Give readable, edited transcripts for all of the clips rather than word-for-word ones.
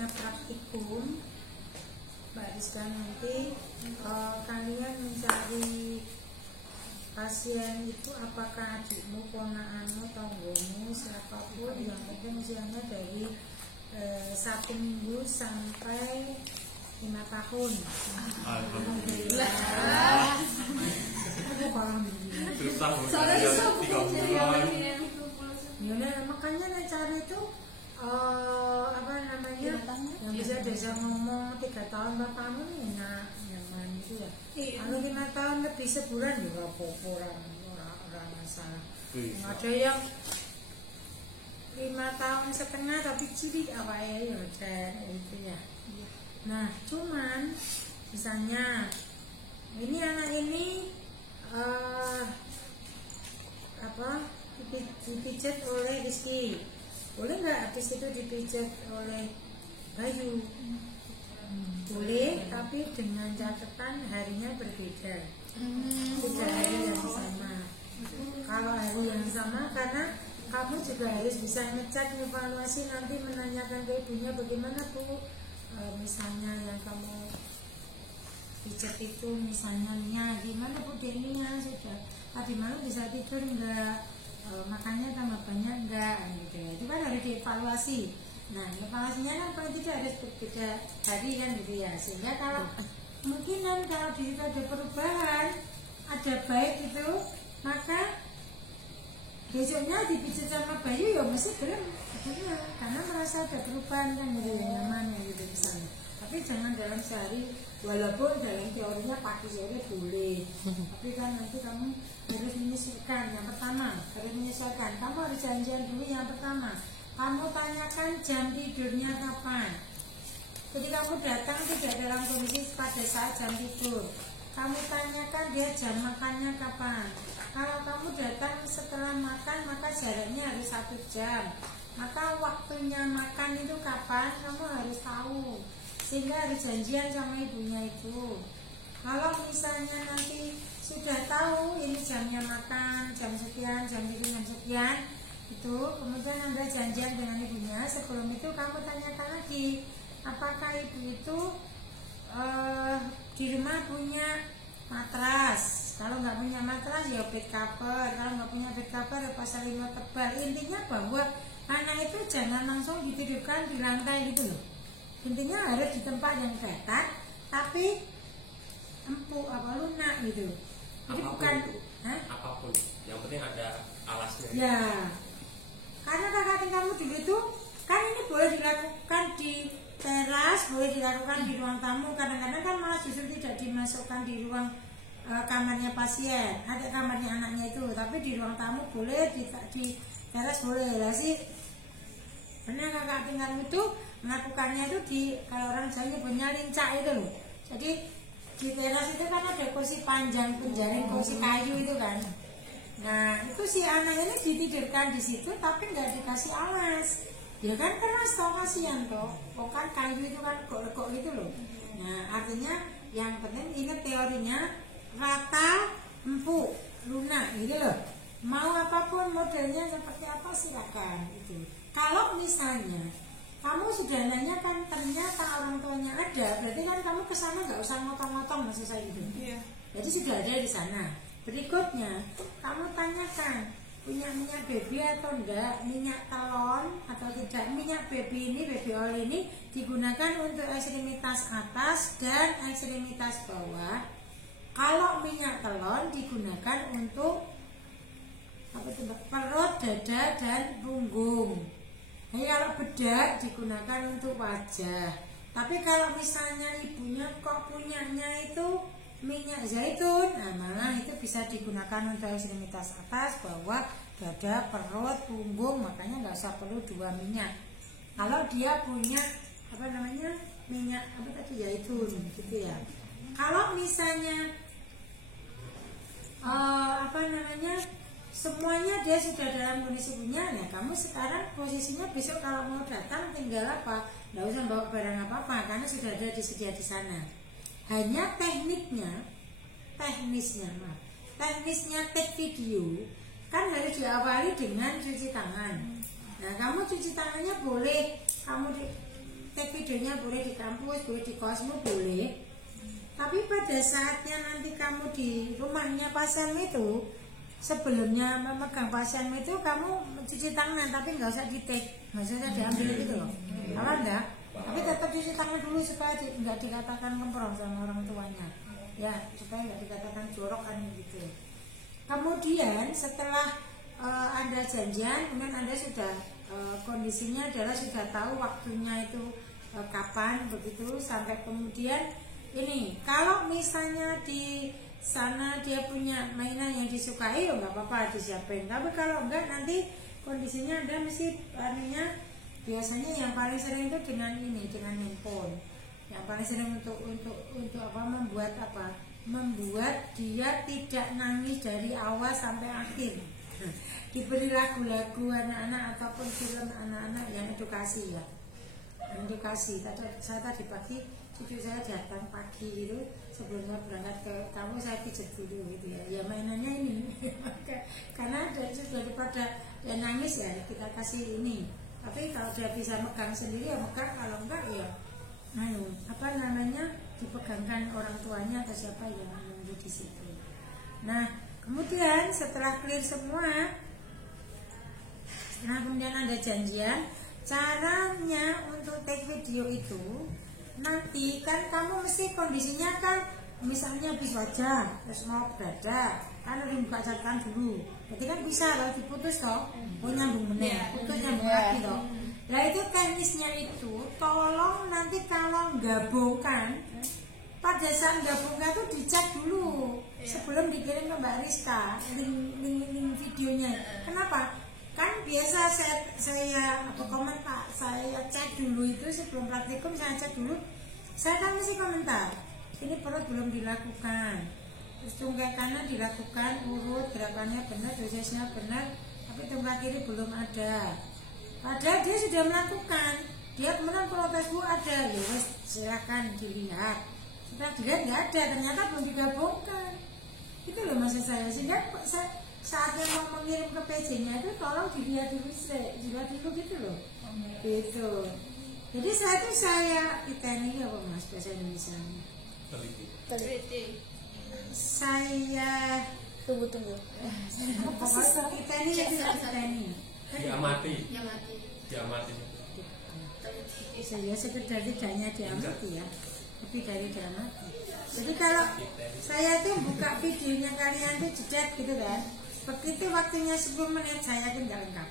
saatnya praktikum. Mbak Rizka, nanti kalian mencari pasien itu apakah adikmu, ponakanmu, tonggomu, siapapun, yang penting usianya dari 1 minggu sampai 5 tahun. Alhamdulillah. Aku kalau ya, makanya nek cari itu apa namanya yang bisa diajak ngomong 3 tahun 4 tahun enak nyaman gitu ya. Kalau 5 tahun lebih sebulan juga apa-apa, orang masalah. Ada yang 5 tahun setengah tapi cilik apa ya itu ya. Nah cuman misalnya ini anak ini dipijat oleh Rizky, boleh nggak habis itu dipijat oleh Bayu? Boleh, tapi dengan catatan harinya berbeda, tidak hari yang sama. Kalau hari yang sama, karena kamu juga harus bisa ngecek, evaluasi, nanti menanyakan ke ibunya bagaimana Bu, misalnya yang kamu pijat itu misalnya gimana Bu, deninya sudah tadi malam bisa tidur enggak, makannya tambah banyak enggak gitu ya. Itu kan harus dievaluasi. Nah evaluasinya kan kalau tidak harus berbeda hari kan gitu ya, sehingga kalau kemungkinan kalau di situ ada perubahan, ada baik itu, maka besoknya dipijat sama Bayu ya mesti belum, karena merasa ada perubahan kan gitu ya, nyaman ya gitu misalnya. Tapi jangan dalam sehari, walaupun dalam teorinya pagi sore boleh, tapi kan nanti kamu harus menyesuaikan. Yang pertama harus menyesuaikan, kamu harus janjian dulu. Yang pertama kamu tanyakan jam tidurnya kapan. Jadi kamu datang tidak dalam kondisi pada saat jam tidur, kamu tanyakan dia jam makannya kapan. Kalau kamu datang setelah makan, maka jaraknya harus 1 jam. Maka waktunya makan itu kapan, kamu harus tahu, sehingga harus janjian sama ibunya itu. Kalau misalnya nanti sudah tahu ini jamnya makan, jam sekian, jam itu jam sekian, itu kemudian Anda janjian dengan ibunya. Sebelum itu kamu tanyakan lagi, apakah ibu itu di rumah punya matras. Kalau nggak punya matras ya bed cover, kalau nggak punya bed cover ya pasang selimut tebal. Intinya bahwa anak itu jangan langsung ditidurkan di lantai gitu loh. Intinya harus di tempat yang datar tapi empuk lunak gitu. Jadi apapun bukan itu, apapun, yang penting ada alasnya. Ya, karena kakak tingkatmu dulu itu kan ini boleh dilakukan di teras, boleh dilakukan di ruang tamu. Kadang-kadang kan malah justru tidak dimasukkan di ruang kamarnya pasien, ada kamarnya anaknya itu, tapi di ruang tamu boleh, di teras boleh lah sih. Karena kakak tingkatmu itu melakukannya itu di, kalau orang Jawa punya lincah itu loh. Jadi di teras itu kan ada kursi panjang, penjaring kursi kayu itu kan. Nah itu si anak ini ditidurkan di situ tapi nggak dikasih alas. Ya kan keras toh, kasihan toh. Kok kan kayu itu kan legok gitu loh. Nah artinya yang penting ingat teorinya rata, empuk, lunak gitu loh. Mau apapun modelnya seperti apa silakan itu. Kalau misalnya kamu sudah nanya kan ternyata orang tuanya ada, berarti kan kamu kesana nggak usah ngotong-ngotong maksud saya gitu. Iya. Jadi sudah ada di sana. Berikutnya kamu tanyakan punya minyak baby atau enggak, minyak telon atau tidak. Minyak baby ini, baby oil ini digunakan untuk ekstremitas atas dan ekstremitas bawah. Kalau minyak telon digunakan untuk perut, dada, dan punggung. Nah, kalau bedak digunakan untuk wajah. Tapi kalau misalnya ibunya kok punyanya itu minyak zaitun, nah malah itu bisa digunakan untuk ekstremitas atas, bawah, dada, perut, punggung. Makanya nggak usah perlu 2 minyak. Kalau dia punya minyak zaitun gitu ya. Kalau misalnya semuanya dia sudah dalam kondisi punya, nah kamu sekarang posisinya besok kalau mau datang tinggal apa, nggak usah bawa barang apa-apa karena sudah ada disediakan di sana. Hanya teknisnya take video kan harus diawali dengan cuci tangan. Nah kamu cuci tangannya boleh kamu take videonya boleh di kampus, boleh di kosmo, boleh. Tapi pada saatnya nanti kamu di rumahnya pasien itu, sebelumnya memegang pasien itu kamu cuci tangan, tapi nggak usah di-take, nggak usah diambil gitu loh. Apa enggak? Tapi tetap cuci tangan dulu supaya nggak dikatakan kemprong sama orang tuanya. Ya, supaya nggak dikatakan jorok kan gitu. Kemudian setelah Anda janjian, kemudian Anda sudah kondisinya adalah sudah tahu waktunya itu kapan begitu, sampai kemudian ini kalau misalnya di sana dia punya mainan yang disukai ya nggak apa-apa disiapin, tapi kalau enggak nanti kondisinya Anda mesti biasanya yang paling sering itu dengan handphone, yang paling sering untuk membuat dia tidak nangis dari awal sampai akhir. Diberi lagu-lagu anak-anak ataupun film anak-anak yang edukasi ya, edukasi. Saya tadi pagi cucu saya datang pagi itu, sebelum saya berangkat ke kamu saya pijet dulu gitu ya mainannya ini karena daripada dia nangis ya kita kasih ini. Tapi kalau dia bisa megang sendiri ya megang, kalau enggak ya dipegangkan orang tuanya atau siapa yang menunggu di situ. Nah kemudian setelah clear semua, kemudian Anda janjian, caranya untuk take video itu nanti kan kamu mesti kondisinya kan misalnya habis wajah terus mau dada kan harus dibuka catatan dulu, berarti kan bisa loh diputus toh, nyambung meneh, putus nyambung lagi toh. Nah itu teknisnya itu tolong nanti kalau gabungkan, pada saat gabungkan itu dicek dulu sebelum dikirim ke Mbak Rizka link videonya. Kenapa? Kan biasa saya komen Pak, saya cek dulu itu sebelum praktikum, saya cek dulu, saya kan mesti komentar ini perut belum dilakukan, terus tungkai kanan dilakukan, urut gerakannya benar, dosisnya benar, tapi tungkai kiri belum ada, padahal dia sudah melakukan, dia kemudian protes Bu ada, ya silakan dilihat, setelah dilihat nggak ada, ternyata belum digabungkan, itu loh maksud saya. Sehingga saatnya mau mengirim ke PJ-nya itu tolong dilihat dulu gitu loh. Gitu. Jadi saya ini apa Mas bahasa Indonesia? Teliti. Saya tunggu. Kita ini. Diamati. Saya sekedar tidaknya diamati ya, lebih dari diamati. Jadi kalau saya tuh buka videonya kalian tuh jedat gitu kan, begitu waktunya 10 menit saya yakin nggak lengkap,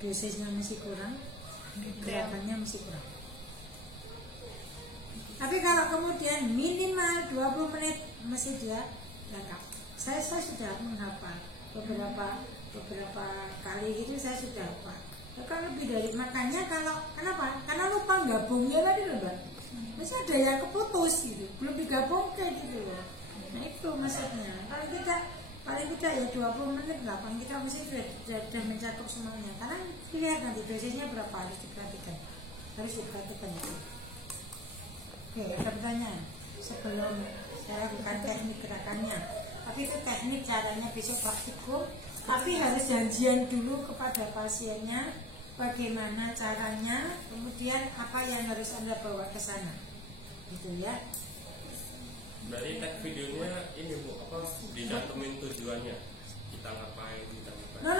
dosisnya masih kurang, gerakannya masih kurang. Tapi kalau kemudian minimal 20 menit masih dia lengkap. Saya sudah menghafal beberapa kali gitu, saya sudah hafal. Kalau lebih dari, makanya kenapa? Karena lupa gabungnya tadi loh Mbak, masih ada yang keputus gitu, belum digabungkan gitu loh. Nah itu maksudnya, paling tidak ya 20 menit lah, paling kita mesti sudah mencakup semuanya. Karena lihat nanti dosisnya berapa, harus diperhatikan itu. Oke, ada pertanyaan sebelum saya lakukan teknik gerakannya. Tapi itu teknik caranya besok praktikum, tapi harus janjian dulu kepada pasiennya bagaimana caranya, kemudian apa yang harus Anda bawa ke sana, gitu ya. Berarti tag videonya ini Bu, dicantumin tujuannya, kita ngapain. No.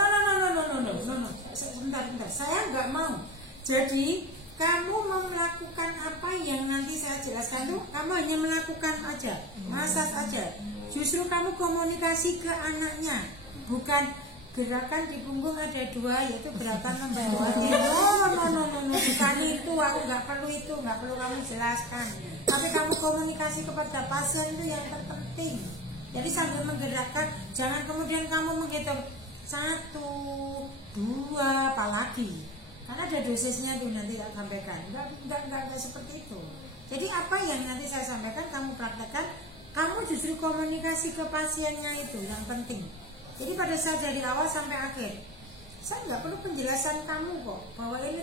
Sebentar, saya nggak mau. Jadi kamu mau melakukan apa yang nanti saya jelaskan itu, kamu hanya melakukan aja, massage aja. Justru kamu komunikasi ke anaknya, bukan gerakan di punggung ada 2, yaitu gerakan membawa. No, bukan itu, aku nggak perlu kamu jelaskan. Tapi kamu komunikasi kepada pasien itu yang terpenting. Jadi sambil menggerakkan, jangan kemudian kamu menghitung 1, 2, apalagi. Karena ada dosisnya itu nanti tak sampaikan. Enggak seperti itu. Jadi apa yang nanti saya sampaikan kamu praktekkan, kamu justru komunikasi ke pasiennya itu yang penting. Jadi pada saat dari awal sampai akhir, saya nggak perlu penjelasan kamu kok, bahwa ini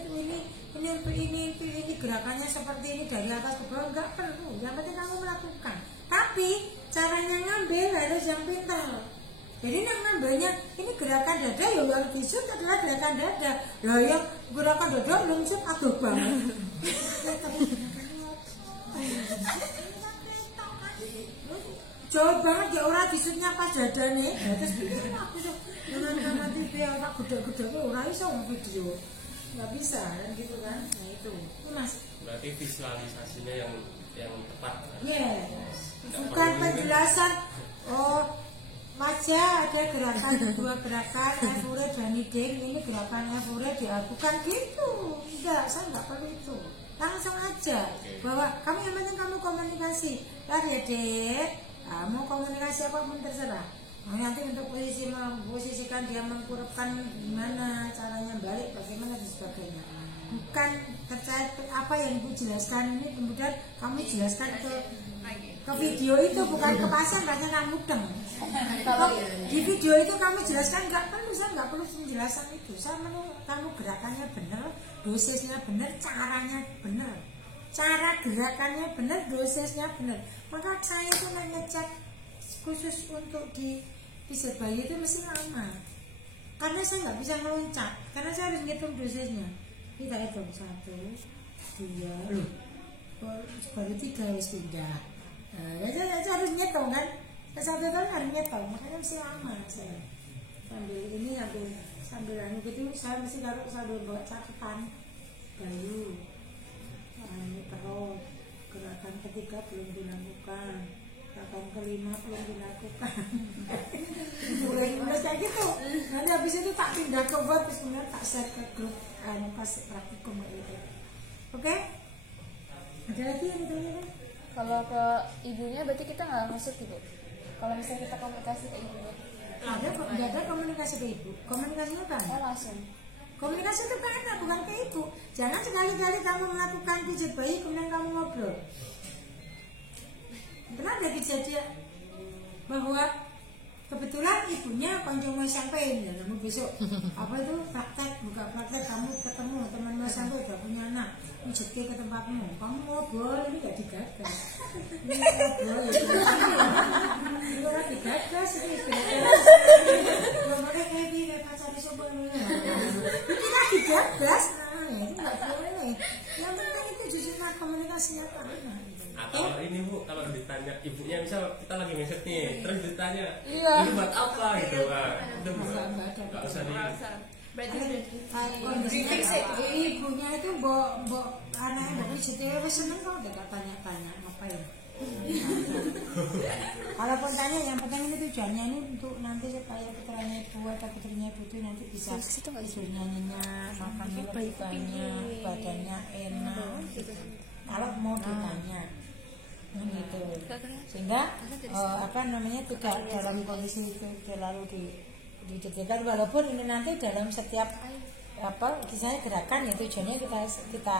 untuk ini gerakannya seperti ini dari atas ke bawah, nggak perlu. Yang penting kamu melakukan. Tapi caranya ngambil harus yang pintar. Jadi yang ngambilnya ini gerakan dada, ya yang disut adalah gerakan dada. Loh yang gerakan dodol lungsut aduh banget. Jauh banget ya orang disutnya pas dadane. Terus aku tuh dengan TV tak gede-gede kok ora iso video. Enggak bisa kan gitu kan. Nah itu Mas. Berarti visualisasinya yang tepat. Yes. Bukan penjelasan Maja ada gerakan dua gerakan Evure Baniding, ini gerakan Evure dilakukan gitu. Enggak, saya enggak perlu itu. Langsung aja bahwa kamu yang penting kamu komunikasi. Lah ya Dek, mau komunikasi apapun terserah. Nanti untuk posisikan dia mengkurupkan gimana caranya balik, bagaimana dan sebagainya. Bukan terkait apa yang ibu jelaskan ini kemudian kamu jelaskan ke video itu, bukan ke pasien banyak kamu mudeng. Kalau di video itu kamu jelaskan nggak perlu, saya nggak perlu penjelasan itu. Saya mau kamu gerakannya benar, dosisnya benar, caranya benar, cara gerakannya benar, dosisnya benar. Maka saya itu ngecek khusus untuk di pijat bayi itu mesti lama, karena saya nggak bisa meloncat, karena saya harus ngitung dosisnya. Kita hitung 1, 2, baru 3 harus pindah. Saya harus ngitung kan, satu tahun harus ngitung, makanya mesti lama saya. Sambil ini sambil anu gitu, saya mesti sambil bawa catatan bayu. Ini terus gerakan ketiga belum dilakukan, gerakan kelima belum dilakukan. Mulai kayak gitu. Nanti habis itu tak pindah ke web, terus kemudian tak share ke grup pas praktikum itu. Oke? Ada lagi yang ditanya kan? Kalau ke ibunya berarti kita nggak masuk ibu. Kalau misalnya kita komunikasi ke ibunya. Nggak ada komunikasi ke ibu. Komunikasinya apa? Oh, langsung. Komunikasi itu ke anak, bukan ke ibu. Jangan sekali-kali kamu melakukan pijat bayi kemudian kamu ngobrol. Pernah ada kejadian bahwa kebetulan ibunya konco mau sampein ya, kamu besok apa itu buka praktek kamu ketemu teman mau sampai udah punya anak, mijitke ke tempatmu, kamu ngobrol ini gak digagas, ini ngobrol ya, ini orang digagas, ini belum pakai kayak pacar disobol ini gak digagas, itu gak boleh. Yang penting itu justru komunikasinya apa? Atau ini Bu, kalau ditanya ibunya, misal kita lagi ngeset nih, terus ditanya Iya. ini buat apa gitu kan, itu nggak usah di. Berarti ibunya itu bawa anaknya dari CTW seneng kok gak tanya-tanya ngapain. Kalaupun tanya yang penting ini tujuannya ini untuk nanti supaya putranya ibu atau putrinya ibu itu nanti bisa ibunya nyenyak, makannya lebih banyak, badannya enak. Kalau mau ditanya gitu, sehingga tidak dalam kondisi itu terlalu didetailkan, walaupun ini nanti dalam setiap misalnya gerakan ya tujuannya kita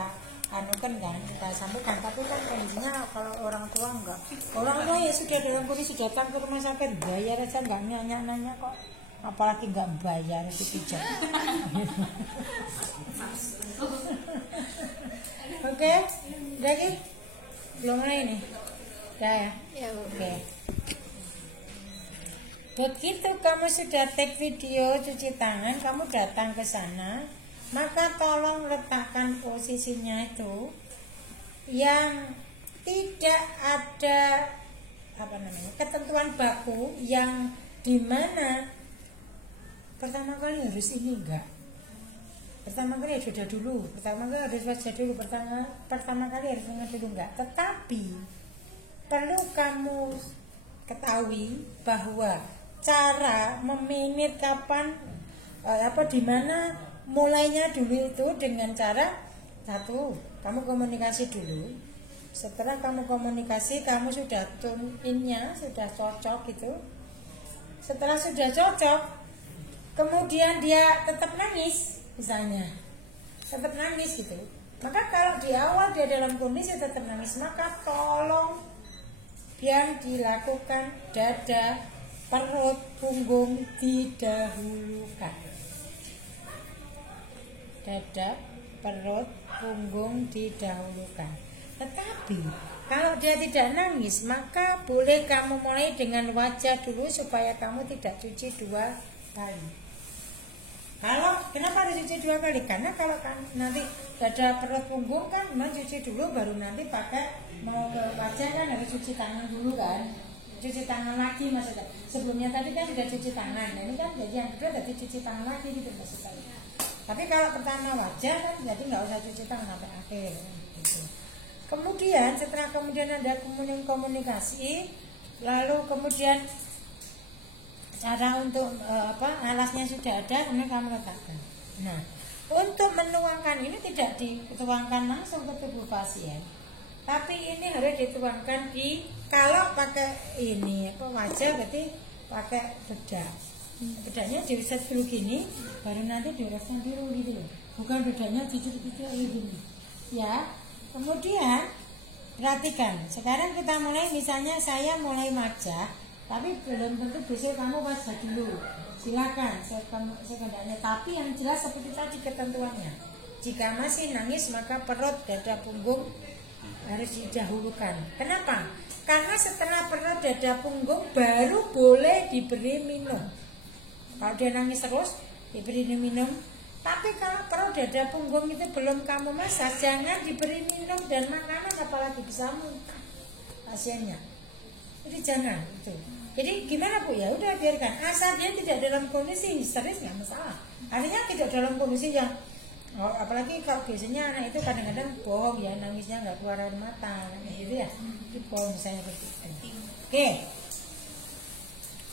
anukan kan, kita sampaikan, tapi kan kondisinya kalau orang tua enggak, orang tua ya sudah dalam kondisi datang ke rumah sakit bayar aja enggak nanya kok, apalagi enggak bayar dipijat. Oke, lagi belum mulai nih, ya. Oke. Begitu kamu sudah take video cuci tangan, kamu datang ke sana, maka tolong letakkan posisinya itu yang tidak ada ketentuan baku yang dimana pertama kali harus ini enggak. Pertama kali harus sudah dulu, pertama kali harus wajah dulu, pertama kali harus dengar dulu enggak. Tetapi perlu kamu ketahui bahwa cara meminit kapan di mana mulainya dulu itu dengan cara satu, kamu komunikasi dulu. Setelah kamu komunikasi, kamu sudah tune in-nya, sudah cocok gitu. Setelah sudah cocok, kemudian dia tetap nangis, misalnya tetap nangis gitu, maka kalau di awal dia dalam kondisi tetap nangis, maka tolong yang dilakukan dada, perut, punggung didahulukan. Dada, perut, punggung didahulukan. Tetapi kalau dia tidak nangis, maka boleh kamu mulai dengan wajah dulu supaya kamu tidak cuci 2 kali. Kalau kenapa harus cuci 2 kali? Karena kalau kan nanti dada perut punggung kan memang cuci dulu baru nanti pakai mau ke wajah kan harus cuci tangan dulu kan. Cuci tangan lagi maksudnya. Sebelumnya tadi kan sudah cuci tangan. Nah, ini kan jadi yang kedua jadi cuci tangan lagi gitu maksudnya. Tapi kalau pertama wajah kan jadi nggak usah cuci tangan sampai akhir gitu. Kemudian setelah kemudian ada komunikasi, lalu kemudian cara untuk alasnya sudah ada, kemudian kamu letakkan. Nah, untuk menuangkan ini tidak dituangkan langsung ke tubuh pasien, tapi ini harus dituangkan di kalau pakai ini wajah berarti pakai bedak. Bedaknya diuset dulu gini, baru nanti dioleskan biru gitu loh. Bukan bedaknya cucuk-cucuk gini. Ya, kemudian perhatikan. Sekarang kita mulai, misalnya saya mulai wajah. Tapi belum tentu besok kamu wajah dulu. Silakan, sekedarnya. Tapi yang jelas seperti tadi ketentuannya. Jika masih nangis maka perut, dada, punggung harus didahulukan. Kenapa? Karena setelah perut, dada, punggung baru boleh diberi minum. Kalau dia nangis terus diberi minum. Tapi kalau perut, dada, punggung itu belum kamu masak, jangan diberi minum dan makanan apalagi bisa muntah pasiennya. Jadi jangan itu. Jadi gimana Bu? Ya udah biarkan. Asal dia tidak dalam kondisi histeris nggak masalah. Artinya tidak dalam kondisi yang apalagi kalau biasanya anak itu kadang-kadang bohong ya, nangisnya nggak keluar air mata, gitu ya. Itu bohong misalnya begitu. Oke.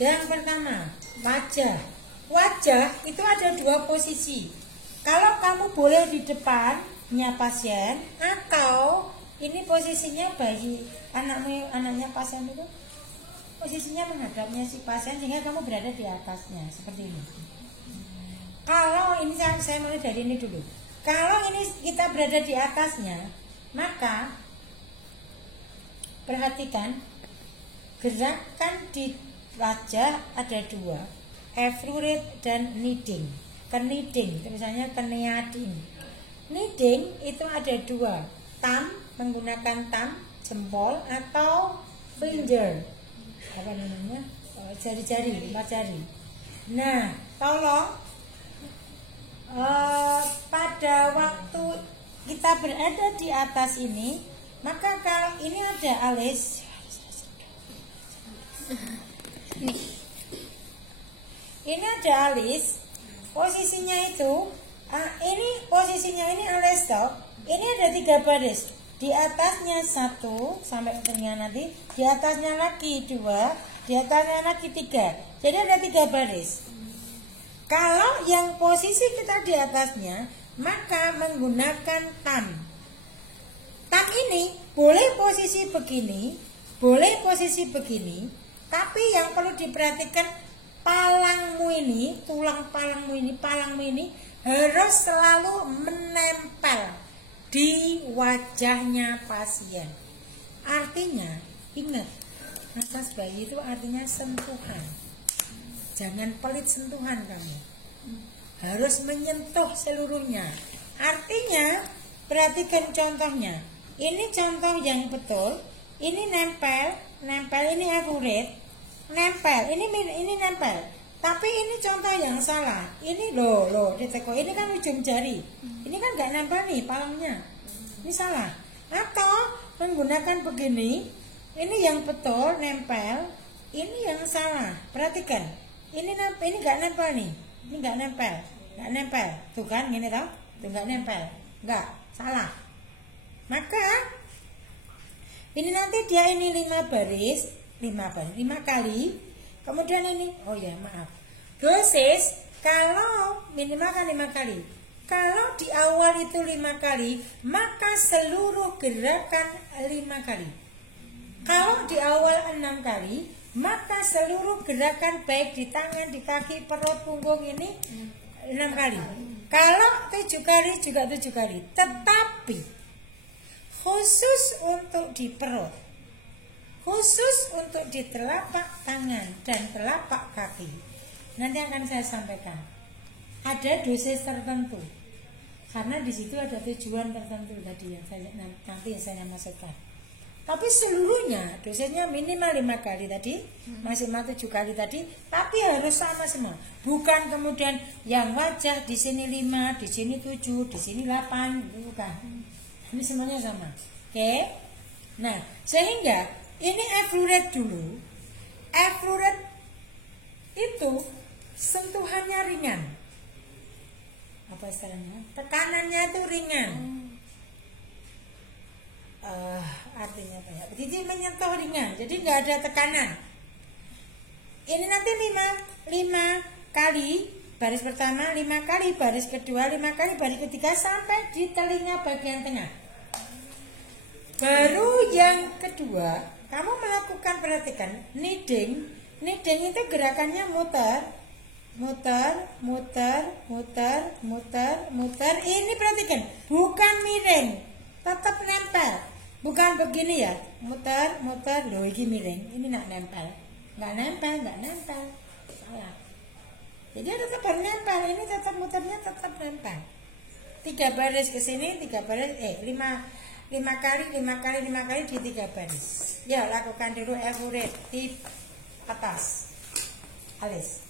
Yang pertama, wajah. Wajah itu ada 2 posisi. Kalau kamu boleh di depannya pasien atau ini posisinya bagi anaknya pasien itu posisinya menghadapnya si pasien sehingga kamu berada di atasnya seperti ini. Kalau ini saya mulai dari ini dulu. Kalau ini kita berada di atasnya, maka perhatikan gerakan di wajah ada 2, effleurate dan kneading. Kneading, misalnya kneading. Kneading itu ada 2, thumb, menggunakan thumb, jempol atau finger. Apa namanya, jari-jari, 4 jari. Nah, tolong pada waktu kita berada di atas ini, maka kalau ini ada alis, ini ada alis, posisinya itu, ini posisinya ini alis toh, ini ada 3 baris. Di atasnya 1 sampai tengah nanti, di atasnya lagi 2, di atasnya lagi 3. Jadi ada 3 baris. Kalau yang posisi kita di atasnya, maka menggunakan thumb. Thumb ini boleh posisi begini, boleh posisi begini, tapi yang perlu diperhatikan palangmu ini, tulang palangmu ini harus selalu menempel di wajahnya pasien. Artinya, ingat, massage bayi itu artinya sentuhan. Jangan pelit sentuhan kamu. Harus menyentuh seluruhnya. Artinya, perhatikan contohnya. Ini contoh yang betul. Ini nempel, ini accurate, nempel, ini nempel. Tapi ini contoh yang salah. Ini loh, diteko. Ini kan ujung jari. Ini kan nggak nempel nih palangnya. Ini salah. Atau menggunakan begini. Ini yang betul nempel. Ini yang salah. Perhatikan. Ini nggak nempel nih. Ini nggak nempel. Tuh kan, gini tau? Tuh nggak nempel. Nggak, salah. Maka ini nanti dia ini 5 baris, 5 kali. Kemudian ini, dosis kalau minimal kan 5 kali. Kalau di awal itu 5 kali, maka seluruh gerakan 5 kali. Kalau di awal 6 kali, maka seluruh gerakan baik di tangan, di kaki, perut, punggung ini 6 kali. Kalau 7 kali juga 7 kali. Tetapi khusus untuk di perut, khusus untuk di telapak tangan dan telapak kaki, nanti akan saya sampaikan. Ada dosis tertentu, karena di situ ada tujuan tertentu tadi yang nanti saya masukkan. Tapi seluruhnya dosisnya minimal 5 kali tadi, maksimal 7 kali tadi, tapi harus sama semua. Bukan kemudian yang wajah di sini 5, di sini 7, di sini 8, bukan. Ini semuanya sama. Oke. Nah, sehingga ini effluent dulu. Effluent itu sentuhannya ringan. Apa istilahnya? Tekanannya itu ringan. Artinya apa ya? Jadi menyentuh ringan, jadi nggak ada tekanan. Ini nanti 5 kali baris pertama, 5 kali baris kedua, 5 kali baris ketiga sampai di telinga bagian tengah. Baru yang kedua, kamu melakukan, perhatikan, kneading itu gerakannya muter. Ini perhatikan, bukan miring, tetap nempel. Bukan begini ya, muter, loh ini miring, ini nggak nempel, salah. Jadi tetap nempel, ini tetap muternya tetap nempel. 3 baris ke sini, 3 baris, 5 kali di 3 baris. Ya, lakukan dulu effluent di atas, alis.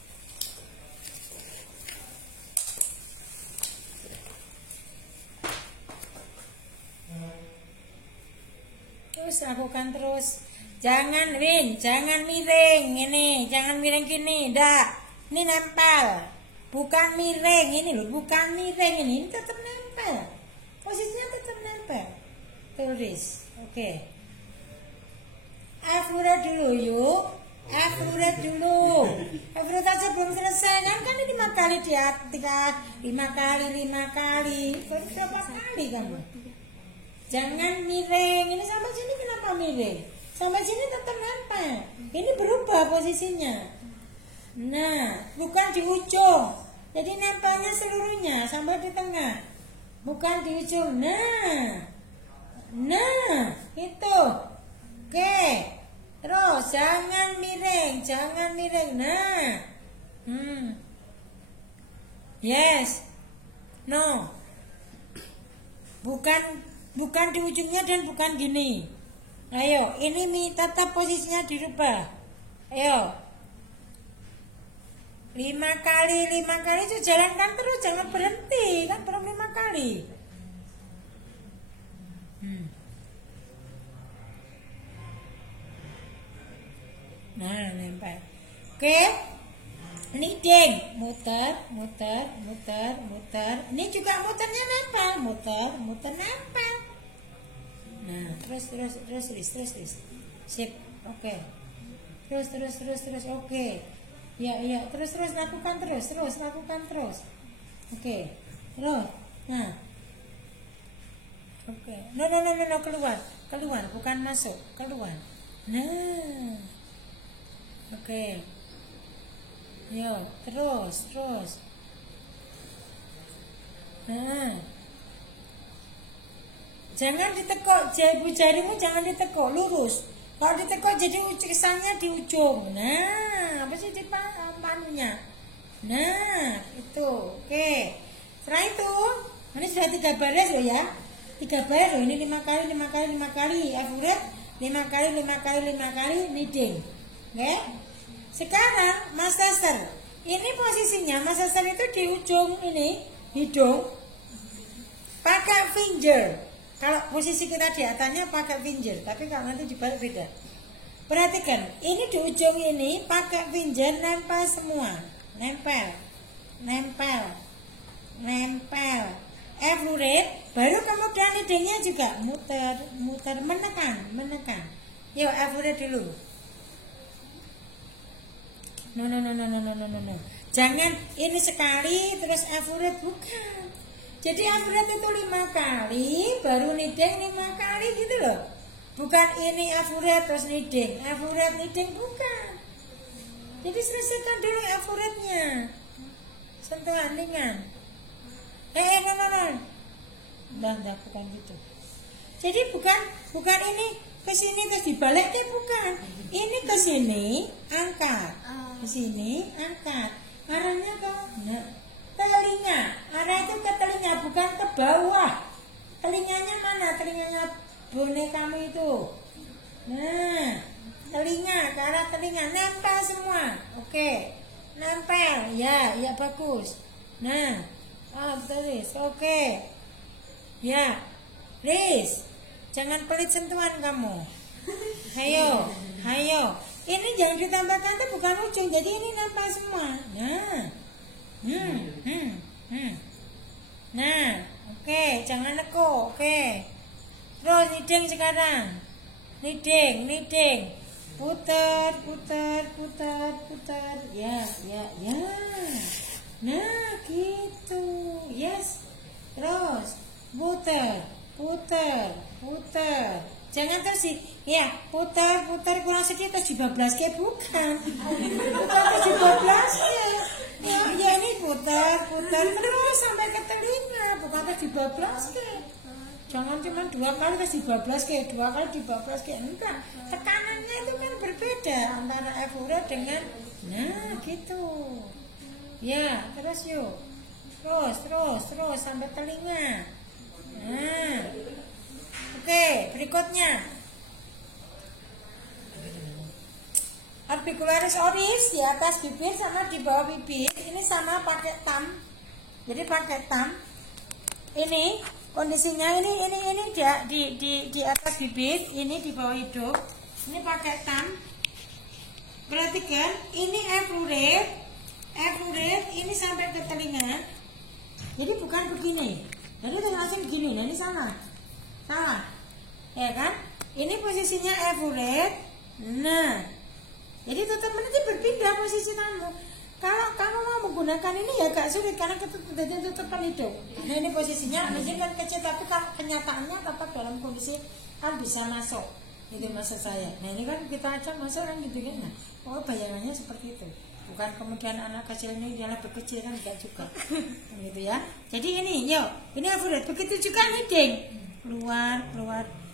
Terus lakukan terus. Jangan miring ini, jangan miring gini, dah. Ini nempel. Bukan miring ini loh, bukan miring ini tetap nempel. Posisinya tetap nempel. Tulis. Oke. Effluent dulu yuk. Effluent aja belum selesai kan ini 5 kali di atas, 5 kali. Baru berapa kali kamu? Jangan miring. Ini sampai sini kenapa miring? Sampai sini tetap nempel. Ini berubah posisinya. Nah, bukan di ujung. Jadi nempelnya seluruhnya sampai di tengah. Bukan di ujung. Nah, itu. Oke. Terus jangan miring. Nah. Yes. No. Bukan di ujungnya dan bukan gini. Ayo, ini tetap posisinya dirubah. Ayo. 5 kali itu jalankan terus, jangan berhenti. Kan belum 5 kali. Nah, nempel. Oke. Kneading, muter. Ini juga muternya nempel, muter nempel. Nah, terus. Sip. Oke. Terus. Oke. Ya, terus lakukan terus. Oke. Terus. Nah. Oke. No, keluar, bukan masuk, keluar. Nah. Oke. Yo, terus. Nah. Jangan ditekuk, jarimu jangan ditekuk, lurus. Kalau ditekuk jadi kesannya di ujung. Nah, apa sih di panunya? Nah, itu. Oke. Setelah itu, ini sudah 3 baris loh ya. 3 baris loh, ini 5 kali. Effluent 5 kali kneading. Oke. Sekarang masseur. Ini posisinya masseur itu di ujung ini, hidung. Pakai finger. Kalau posisi kita di atasnya pakai finger, tapi kalau nanti dibalik beda. Perhatikan, ini di ujung ini pakai finger nempel semua. Nempel. Effluent, baru kemudian kneadingnya juga muter, menekan. Yuk, effluent dulu. No. Jangan ini sekali terus effluent, bukan. Jadi effluent itu 5 kali, baru kneading 5 kali gitu loh. Bukan ini effluent terus kneading, bukan. Jadi selesaikan dulu effluentnya. Sentuhan ringan. No. Bukan gitu. Jadi bukan ini ke sini terus dibalik, bukan. Ini ke sini angkat. Ke sini angkat. Arahnya ke telinga. Arah itu ke telinga, bukan ke bawah. Telinganya mana? Telinganya bonekamu itu. Nah, telinga, ke arah telinga, nempel semua. Oke, nempel, ya bagus. Nah, terus, oke. Ya, please, jangan pelit sentuhan kamu. Hayo. Ini jangan ditambah-tambah, bukan ujung, jadi ini nempel semua. Nah, Nah, oke, jangan neko, oke. Terus niding sekarang. Niding. Putar. Ya. Nah, gitu. Yes. Terus putar. Jangan terus sih. Ya, putar kurang sedikit terus dibablas kayak bukan. Putar terus dibablas ya. Ya ini putar terus sampai ke telinga, bukan terus dibablas kayak. Jangan cuma 2 kali terus dibablas kayak, 2 kali dibablas kayak, enggak. Tekanannya itu kan berbeda antara F-uret dengan, nah gitu. Ya, terus yuk. Terus sampai telinga. Nah. Oke, berikutnya. Orbicularis oris di atas bibir sama di bawah bibir. Ini sama pakai thumb. Jadi pakai thumb. Ini kondisinya ini di atas bibir, ini di bawah hidung. Ini pakai thumb. Perhatikan, ini F-uret ini sampai ke telinga. Jadi bukan begini. Jadi langsung begini. Nah ini salah. Ya kan? Ini posisinya F-uret. Nah, jadi tetap nanti berpindah posisi kamu. Kalau kamu mau menggunakan ini ya agak sulit karena ketutupan hidung. Nah ini posisinya mungkin kan kecil, tapi kalau kenyataannya tetap dalam kondisi kan bisa masuk. Itu maksud saya. Nah ini kan kita aja masuk kan gitu kan. Oh bayangannya seperti itu. Bukan kemudian anak kecil ini dia lebih kecil kan enggak juga. Gitu ya. Jadi ini F-uret. Begitu juga niding. Keluar.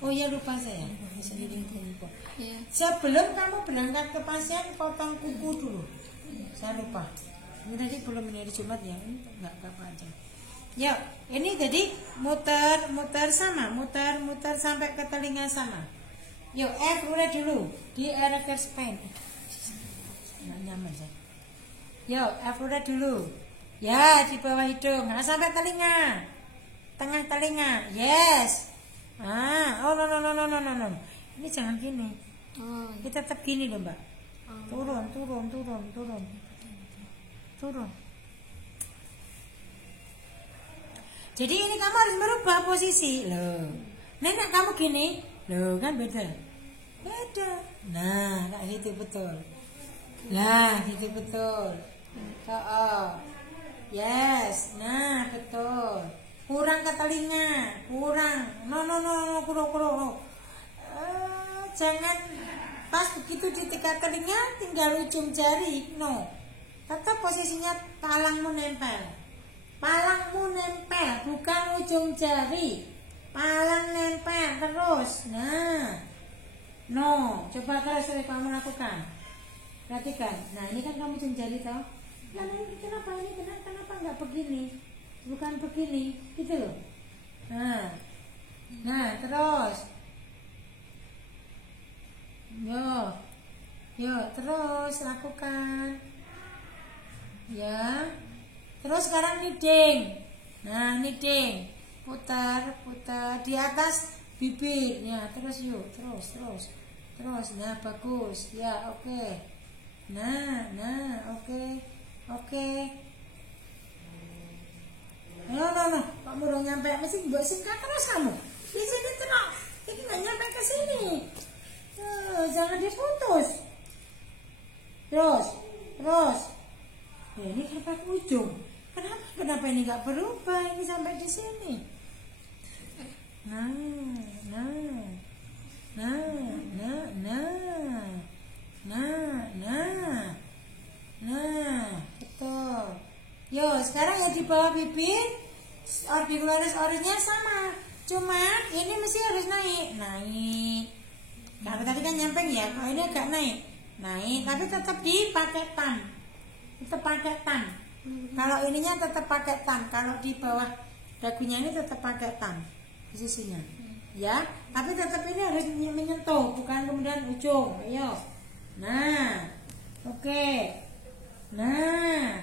Oh ya lupa saya. Ya. Sebelum kamu berangkat ke pasien, potong kuku dulu. Saya lupa. Ini tadi belum ini hari Jumat ya, enggak apa aja. Ya, ini jadi muter sama, sampai ke telinga sama. Yuk, F-uret dulu di area spine. Nggak nyaman saya. Yuk, F-uret dulu. Ya, di bawah hidung, nah, sampai telinga, tengah telinga. Yes. Oh no. Ini jangan gini. Kita tetap gini loh mbak. Turun. Jadi ini kamu harus merubah posisi loh. Nenek kamu gini, loh kan beda. Nah, gitu betul. Yes, nah betul. Kurang ke telinga, kurang. No, kurang. Jangan pas begitu di tingkat telinga tinggal ujung jari, no. Tetap posisinya palangmu nempel, bukan ujung jari. Palang nempel terus. Nah, no. Coba terus kamu lakukan. Perhatikan. Nah ini kan kamu ujung jari toh. Nah ini kenapa nggak begini? Bukan begini, gitu loh. Nah terus. Yo, terus lakukan. Ya. Terus sekarang niding. Nah, niding. Putar di atas bibirnya. Terus yuk, terus. Nah, bagus. Ya, oke. Nah, oke. No. Kamu udah nyampe mesti buat singkat terus kamu. Di sini terus. Ini nggak nyampe ke sini. Jangan diputus. Terus. Ini kan ujung. Kenapa ini nggak berubah? Ini sampai di sini. Nah, betul. Yo, sekarang ya di bawah bibir, orbicularis orisnya sama. Cuma ini mesti harus naik. Kalau tadi kan nyamping ya, kalau ini agak naik, tapi tetap dipakai thumb. Kalau ininya tetap pakai thumb. Kalau di bawah dagunya ini tetap pakai thumb posisinya. ya, tapi tetap ini harus menyentuh, bukan kemudian ujung. Ayo, nah, oke, nah,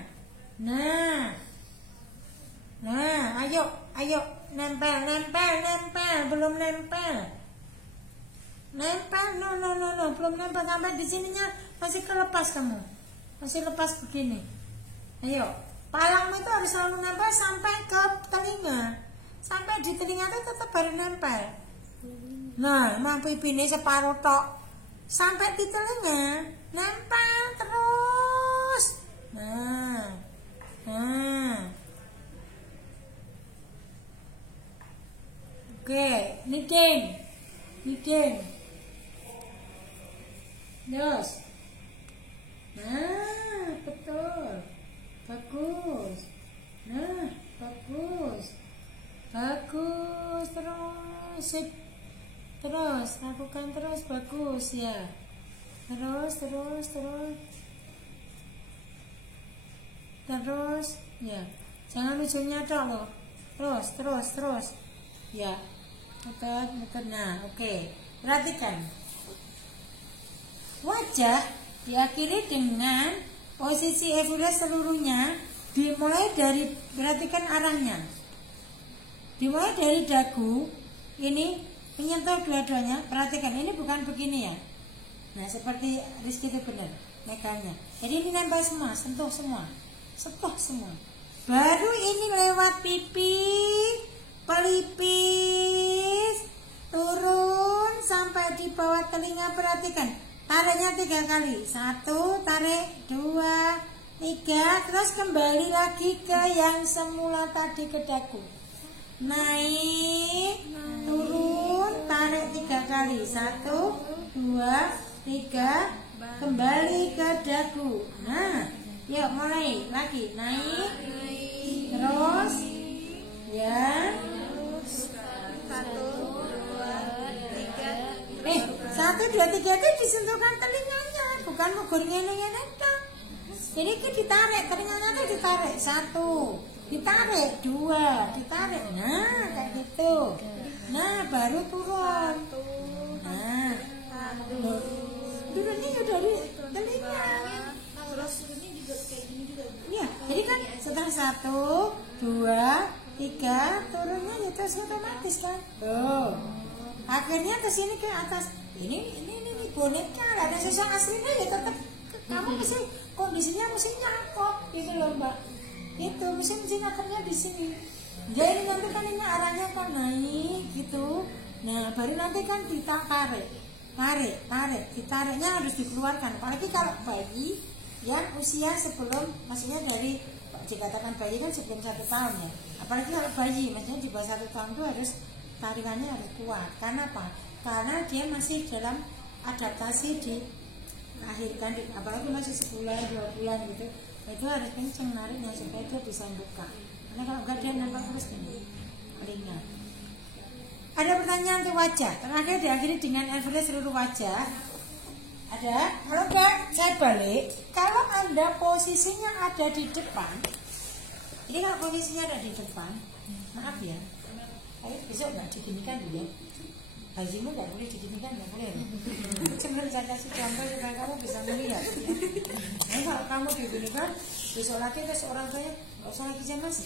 ayo, nempel, belum nempel, no, belum nempel, sampai di sininya masih kelepas kamu, masih lepas begini. Ayo, palangmu itu harus selalu nempel sampai ke telinga. Sampai di telinga itu tetap baru nempel. Nah, pipine separuh tok. Sampai di telinga nempel terus. Nah. Oke, knitting. Terus. Nah, betul. Bagus. Nah, bagus. Terus lakukan terus, bagus ya. Terus ya, jangan ujungnya tok loh. Terus ya, muter. Nah, oke. Perhatikan, wajah diakhiri dengan posisi evolusi seluruhnya, dimulai dari, perhatikan arahnya, dimulai dari dagu ini menyentuh dua-duanya. Perhatikan, ini bukan begini ya. Nah, seperti Rizky itu benar megangnya. Jadi ini nempel semua, sentuh semua. Baru ini lewat pipi, pelipis, turun sampai di bawah telinga. Perhatikan, tariknya 3 kali. 1, tarik, 2, 3, terus kembali lagi ke yang semula tadi, ke dagu. Naik, turun, tarik 3 kali. 1, 2, 3, kembali ke dagu. Nah, yuk mulai lagi. Naik, terus ya, 1, 2, 3 itu disentuhkan telinganya, bukan ngugur ngene-ngene tok. Jadi itu ditarik, telinganya itu ditarik. 1, ditarik, 2, ditarik. Nah, kayak gitu. Nah, baru turun. Nah, turunnya dari telinga. Terus turunnya juga kayak gini juga. Iya, jadi kan setelah 1, 2, 3 turunnya ya terus otomatis kan. Tuh. Akhirnya ke sini ke atas. Ini boneka, ada sesuatu aslinya ya tetap kamu mesti kondisinya mesti nyakop gitu loh Mbak. Itu mesti nyakopnya di sini. Jadi nanti kan ini arahnya kan naik gitu. Nah, baru nanti kan ditarik. Ditariknya harus dikeluarkan. Apalagi kalau bayi yang usia sebelum, maksudnya dari, dikatakan bayi kan sebelum 1 tahun ya. Apalagi kalau bayi, maksudnya di bawah 1 tahun itu harus tarikannya harus kuat. Karena apa? Karena dia masih dalam adaptasi dilahirkan, apalagi masih sebulan 2 bulan gitu. Itu harus kenceng nariknya supaya dia bisa buka. Karena kalau enggak dia nampak terus ini ringan. Ada pertanyaan untuk wajah. Terakhir diakhiri dengan evaluasi seluruh wajah. Ada? Kalau enggak, saya balik. Kalau Anda posisinya ada di depan, ini kalau posisinya ada di depan, maaf ya, besok nggak diginikan dulu ya. Bajumu nggak boleh diginikan, nggak boleh. Cuma saya kasih contoh supaya kamu bisa melihat. Ya. Nah, kalau kamu diginikan, besok lagi terus orang tuanya nggak usah lagi mas.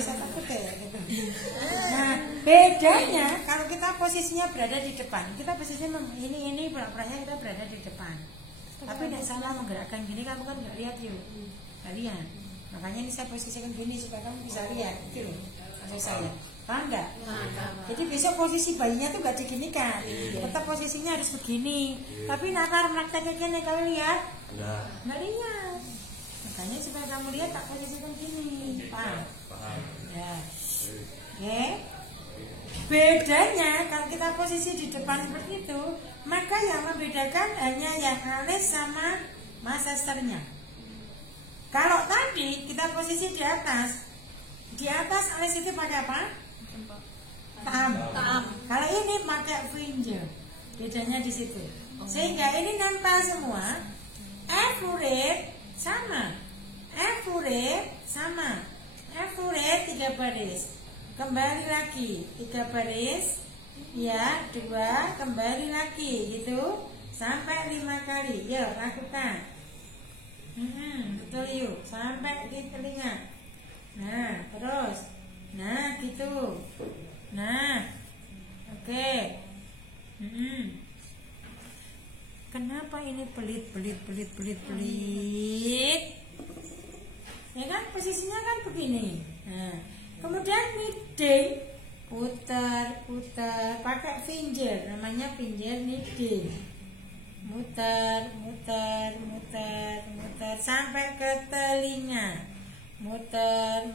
Saya takut ya. Gitu. Nah, bedanya kalau kita posisinya berada di depan, kita posisinya ini pura-puranya kita berada di depan. Tapi tidak salah menggerakkan gini, kamu kan nggak lihat yuk, nggak lihat. Makanya ini saya posisikan gini supaya kamu bisa lihat, gitu loh. Maksud saya, paham nggak? Jadi besok posisi bayinya tuh nggak diginikan, tetap posisinya harus begini. Tapi nakar prakteknya gini, kalau lihat, nggak lihat. Makanya supaya kamu lihat tak posisikan gini, paham? Ya. Oke. Bedanya kalau kita posisi di depan seperti itu, maka yang membedakan hanya yang alis sama masesternya. Kalau tadi kita posisi di atas alis itu pakai apa? Tam. Kalau ini pakai fringe. Bedanya di situ. Sehingga ini nempel semua. Accurate sama. Accurate 3 baris. kembali lagi 3 baris, ya 2, kembali lagi gitu sampai 5 kali. Yuk lakukan. Betul yuk, sampai di telinga. Nah terus, nah gitu, nah oke. Kenapa ini pelit? Ya kan posisinya kan begini. Nah, kemudian knitting, putar pakai finger, namanya finger knitting. Muter sampai ke telinga. Muter.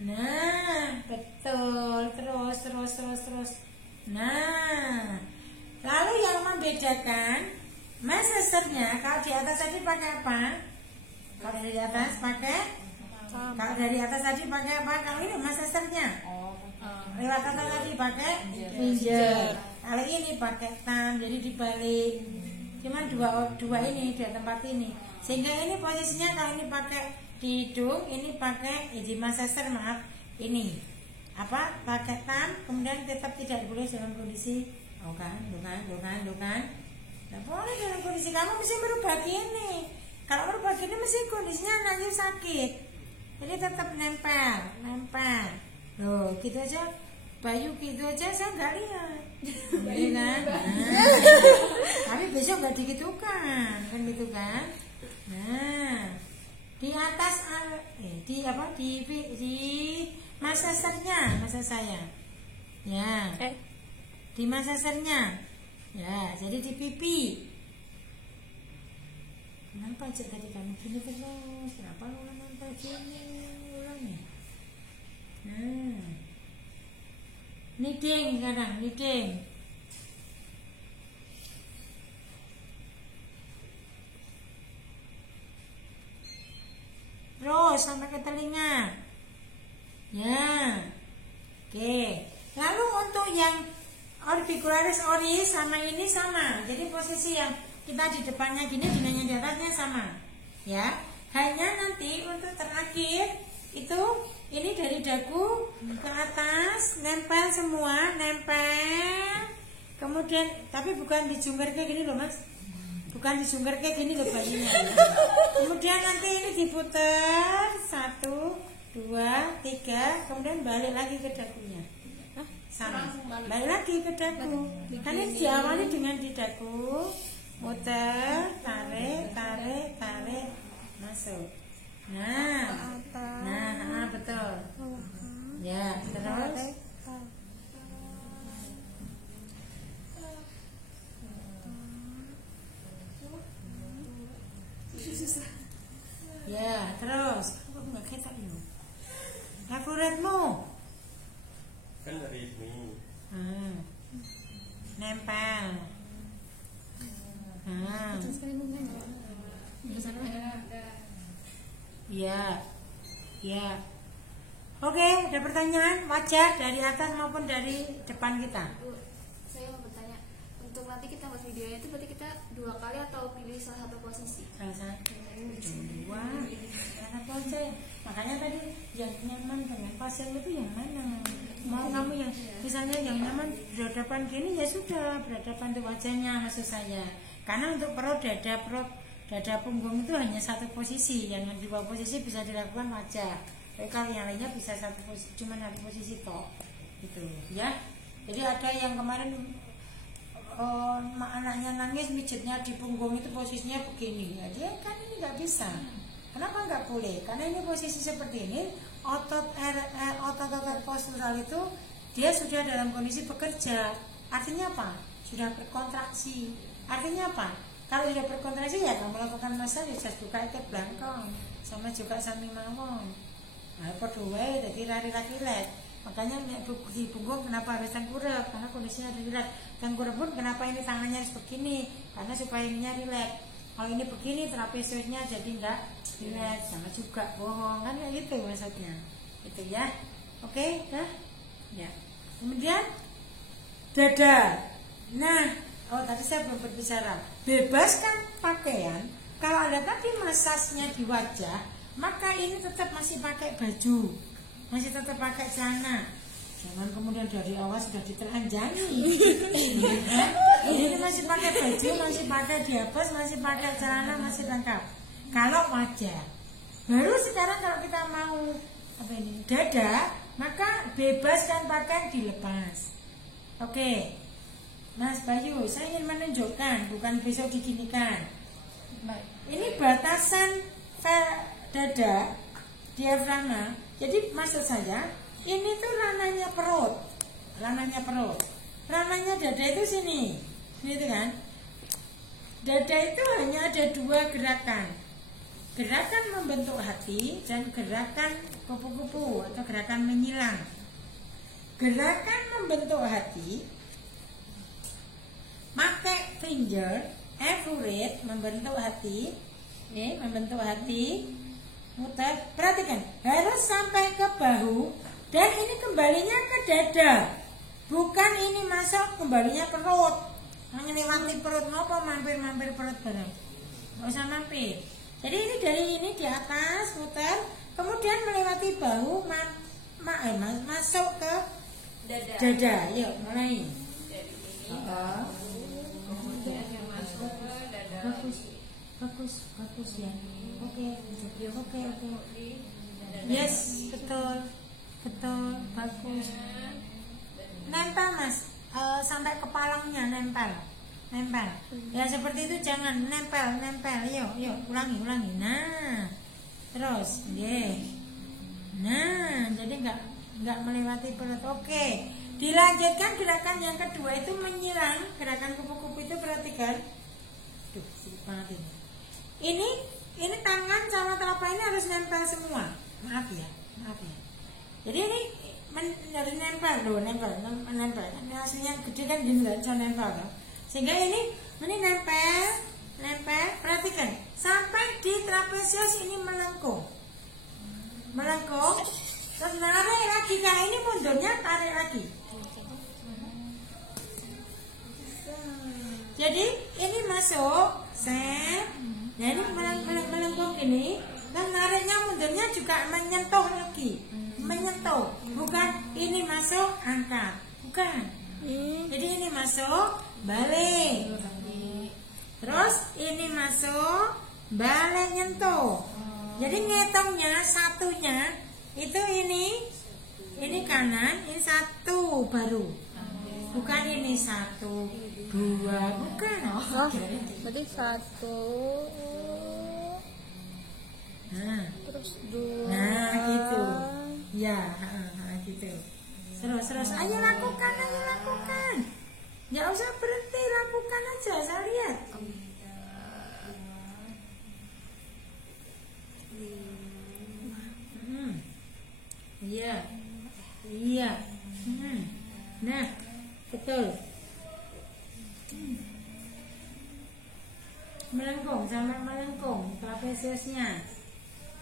Nah, betul. Terus. Nah, lalu yang membedakan mesesernya, kalau di atas tadi pakai apa? Kalau dari atas pakai, kalau dari atas tadi pakai apa? Kalau ini mesesernya, lewat atas tadi pakai finger. Kalau ini pakai thumb, jadi dibalik. Cuman dua ini, dua tempat ini. Sehingga ini posisinya kalau ini pakai di hidung, ini pakai di meseser, maaf, ini apa? Pakai thumb, kemudian tetap tidak boleh dalam kondisi bukan. Nggak boleh dalam kondisi kamu mesti merubah gini. Kalau merubah gini mesti kondisinya anaknya sakit. Jadi tetap nempel. Loh, gitu aja. Bayu gitu aja saya nggak lihat. Kan? Tapi besok nggak digitukan, kan gitu kan? Nah, di atas di masesernya, masa saya. Ya. Di masesernya. Ya, jadi di pipi. Kenapa aja tadi kamu gini terus? Kenapa lu nempel gini? Ulangi. Nah. Knitting sekarang, knitting. Terus sampai ke telinga. Ya. Oke. Lalu untuk yang orbicularis oris sama ini sama. Jadi posisi yang kita di depannya gini dengan yang di atasnya sama. Ya. Hanya nanti untuk terakhir itu ini dari dagu ke atas, nempel semua, nempel. Kemudian tapi bukan dijungker kayak gini loh Mas. Bukan dijungker kayak gini loh bayinya. Kemudian nanti ini diputar 1, 2, 3, kemudian balik lagi ke dagunya. Sama. Balik lagi ke dagu. Kan ini diawali dengan di dagu, muter, tarik, masuk. Nah, betul. Ya, terus. Ya, terus. Aku nggak ketok ini. Laku ritmu. Kan dari ini. Nempel. Ya. Oke, ada pertanyaan wajah dari atas maupun dari depan kita. Bu, saya mau bertanya, untuk nanti kita buat videonya itu berarti kita 2 kali atau pilih salah satu posisi? Salah satu, 2, salah satu aja. Makanya tadi yang nyaman dengan pasien itu yang mana? Mau kamu yang misalnya yang nyaman berhadapan gini ya sudah berhadapan tuh wajahnya maksud saya. Karena untuk perut dada punggung itu hanya satu posisi, yang 2 posisi bisa dilakukan wajah. Tapi kalau yang lainnya bisa satu posisi, cuma satu posisi toh, gitu ya. Jadi ada yang kemarin anaknya nangis mijitnya di punggung itu posisinya begini, ya dia kan ini nggak bisa. Kenapa nggak boleh? Karena ini posisi seperti ini, otot postural itu dia sudah dalam kondisi bekerja. Artinya apa? Sudah berkontraksi. Artinya apa? Kalau sudah berkontraksi ya kamu lakukan massage bisa buka ikat belakang, sama juga sami mawon. Nah, kedua jadi lari-lari. Makanya di punggung kenapa harus tengkurap? Karena kondisinya rileks. Tengkurap pun kenapa ini tangannya harus begini? Karena supaya ininya rileks. Kalau ini begini trapesiusnya jadi enggak rileks, sama juga bohong kan kayak gitu maksudnya. Itu ya. Oke, dah. Ya. Kemudian dada. Nah, tadi saya belum berbicara. Bebaskan pakaian kalau Anda tadi masasnya di wajah, maka ini tetap masih pakai baju, masih tetap pakai celana. Jangan kemudian dari awal sudah ditelanjangi. Ini masih pakai baju, masih pakai diapers, masih pakai celana, masih lengkap. Kalau wajah, baru sekarang kalau kita mau apa ini dada, maka bebas dan pakaian dilepas. Oke, Mas Bayu, saya ingin menunjukkan, bukan besok diginikan. Ini batasan dada, diafragma. Jadi maksud saya, ini tuh ranahnya perut, ranahnya dada itu sini, gitu kan? Dada itu hanya ada 2 gerakan, gerakan membentuk hati dan gerakan kupu-kupu atau gerakan menyilang. Gerakan membentuk hati, pakai finger, accurate, membentuk hati, membentuk hati, muter. Perhatikan, harus sampai ke bahu dan ini kembalinya ke dada, bukan ini masuk kembalinya perut. Melewati perut, ngopo mampir perut bareng, nggak usah mampir. Jadi ini dari ini di atas muter, kemudian melewati bahu, masuk ke dada. Yuk mulai. Bagus ya. Oke. Yes, betul, bagus. Nempel Mas, sampai kepalanya nempel. Ya seperti itu, jangan nempel. Yuk, ulangi. Nah, terus, nah, jadi nggak melewati perut. Oke, dilanjutkan gerakan yang kedua itu menyilang. Gerakan kupu-kupu itu perhatikan. Duh, banget ini. Ini tangan sama telapak ini harus nempel semua. Maaf ya. Jadi ini harus nempel. Hasilnya gede kan gini, nggak bisa nempel kan? Sehingga ini nempel. Perhatikan sampai di trapesius ini melengkung. Terus narik lagi, kayak ini mundurnya tarik lagi. Jadi ini masuk, set. Nah ini melengkung gini, dan nariknya mundurnya juga menyentuh lagi, bukan ini masuk angkat, bukan. Jadi ini masuk balik, terus ini masuk balik nyentuh. Jadi ngitungnya satunya itu ini kanan, ini 1 baru, bukan ini 1, 2, bukan. Berarti 1, terus 2. Nah gitu. Ya, gitu. Terus ayo lakukan. Nggak usah berhenti, lakukan aja, saya lihat. Iya. Nah, betul. Melengkung sampai melengkung trapesiusnya.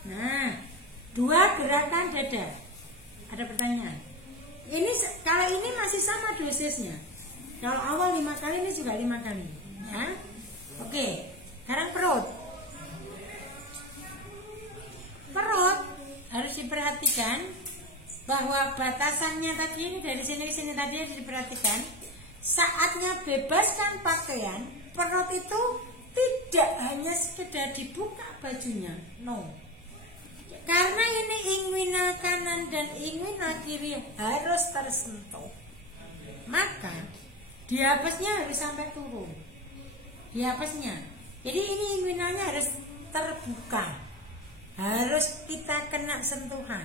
Nah, 2 gerakan dada. Ada pertanyaan? Ini kalau ini masih sama dosisnya. Kalau awal 5 kali, ini juga 5 kali. Ya, oke. Sekarang perut harus diperhatikan bahwa batasannya tadi ini dari sini ke sini tadi harus diperhatikan. Saatnya bebaskan pakaian, perut itu tidak hanya sekedar dibuka bajunya, no. Karena ini inguinal kanan dan inguinal kiri harus tersentuh, maka diapesnya harus sampai turun. Diapesnya, jadi ini inguinalnya harus terbuka, harus kita kena sentuhan.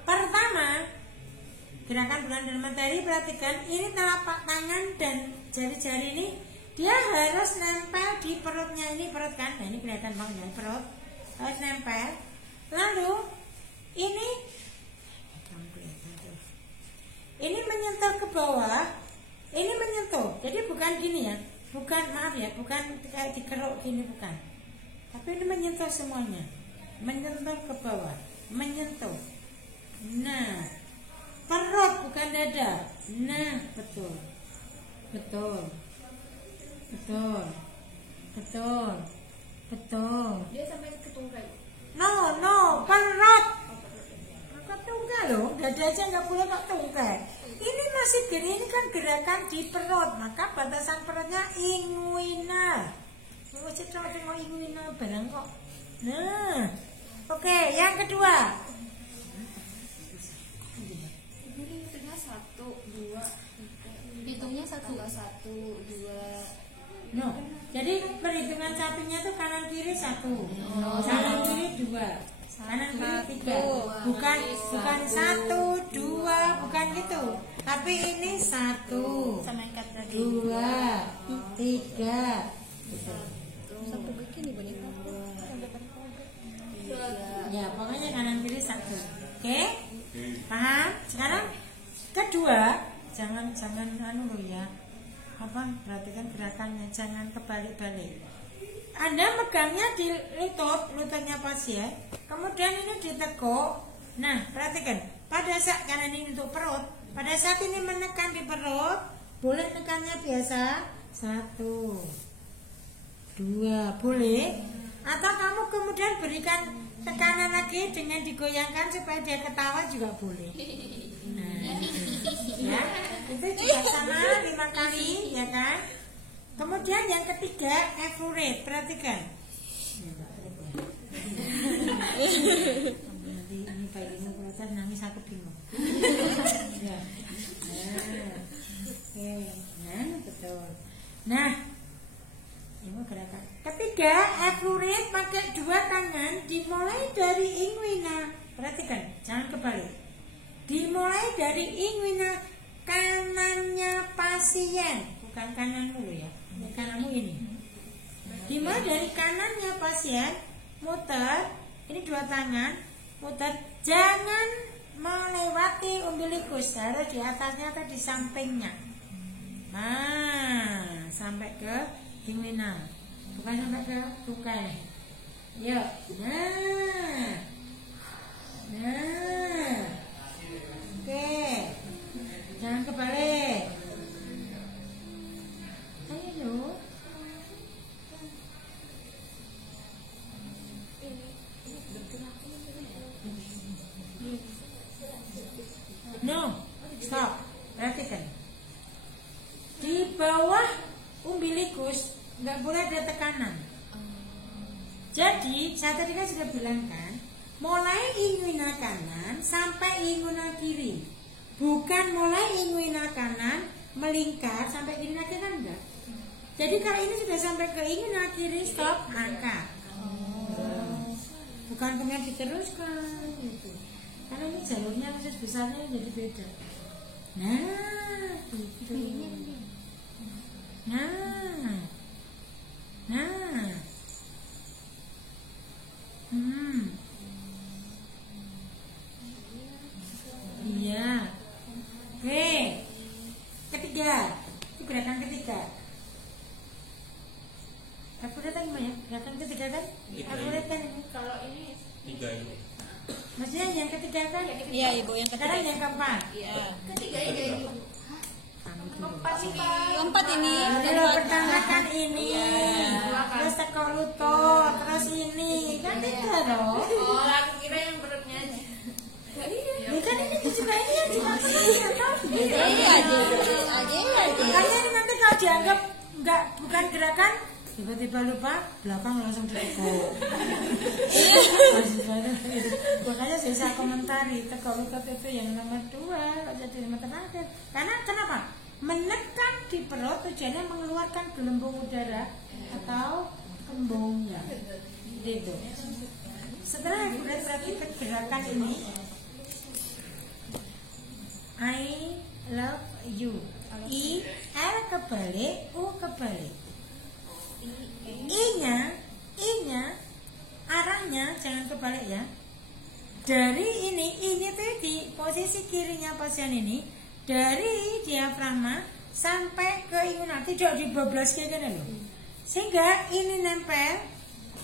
Pertama, gerakan bulan dan matahari, perhatikan ini telapak tangan dan jari-jari ini dia harus nempel di perutnya. Ini perut kan, nah ini kelihatan banget ya, perut harus nempel. Lalu ini menyentuh ke bawah, ini menyentuh. Jadi bukan gini ya, bukan kayak dikeruk gini, bukan. Tapi ini menyentuh semuanya, menyentuh ke bawah, menyentuh. Nah, perut bukan dada. Nah, betul. Betul. Dia sampai ke tungkai. No, perut. Kok tungkai loh, dada aja nggak boleh kok tungkai. Ini masih gini, ini kan gerakan di perut, maka batasan perutnya inguinal. Mesti cuma inguinal barang kok. Nah, oke, yang kedua. Ini hitungnya 1, 2, 3. Hitungnya 1. 1, 2. No, jadi perhitungan satunya tuh kanan kiri 1, kanan kiri 2, kanan kiri 3. Bukan 1, 2, bukan gitu. Tapi ini 1, Sama yang kata tadi. 2, 3. Satu begini boneka. Ya, pokoknya kanan kiri 1. Oke? Paham? Sekarang kedua, jangan anu loh ya. Perhatikan gerakannya, jangan kebalik-balik. Anda megangnya di lututnya pasien, kemudian ini ditekuk. Nah, perhatikan, pada saat karena ini untuk perut, pada saat ini menekan di perut, boleh tekannya biasa 1, 2, boleh. Atau kamu kemudian berikan tekanan lagi dengan digoyangkan supaya dia ketawa juga boleh. Nah, ya, itu juga sama 5 kali, ya kan? Kemudian yang ketiga, accurate, perhatikan. Nanti ini bayimu proses nangis aku bingung. Ya. Oke, nah betul. Nah, ini gerakan ketiga, accurate, pakai 2 tangan, dimulai dari inguina. Perhatikan, jangan kebalik. Dimulai dari inguina kanannya pasien, bukan kananmu ya, kananmu ini. Dimulai dari kanannya pasien, muter, ini 2 tangan, muter, jangan melewati umbilikus, harus di atasnya atau di sampingnya. Nah, sampai ke inguina, bukan sampai ke tukai. Yuk, nah. Oke, jangan kebalik. Ayo. No, stop. Perhatikan. Di bawah umbilikus nggak boleh ada tekanan. Jadi, saya tadi kan sudah bilang kan, mulai inguina kanan sampai inguina kiri, bukan mulai inguina kanan melingkar sampai inguina kiri, kan enggak. Jadi kalau ini sudah sampai ke inguina kiri, stop, angkat. Bukan kemudian diteruskan gitu. Karena ini jalurnya khusus besarnya jadi beda. Nah, gitu. Nah. Iya. Oke. Ketiga. Itu gerakan ketiga. Aku datang ya. Gerakan ketiga kan? Aku datang. Kalau ini 3 ini. Maksudnya yang ketiga kan? Iya ibu, yang ketiga. Sekarang yang keempat. Iya. ketiga ini Ibu. Keempat ini. Kalau pertama kan ini, terus tekuk lutut, terus ini, kan tiga dong. Oh, aku kira yang perutnya aja. Ini kan ini juga ini yang dimaksudnya kan? Iya aja. Makanya ini nanti kalau dianggap nggak bukan gerakan, tiba-tiba lupa belakang langsung ditekuk. Makanya saya komentari tekuk lutut itu yang nomor 2, kalau jadi nomor terakhir. Karena kenapa? Menekan di perut tujuannya mengeluarkan gelembung udara atau kembungnya. Gitu. Setelah sudah perhatikan gerakan ini, I love you. I, L kebalik, U kebalik. I-nya arahnya jangan kebalik ya. Dari ini tuh di posisi kirinya pasien ini, dari diafragma sampai ke inguinal, tidak dibablas kayak gini loh. Sehingga ini nempel,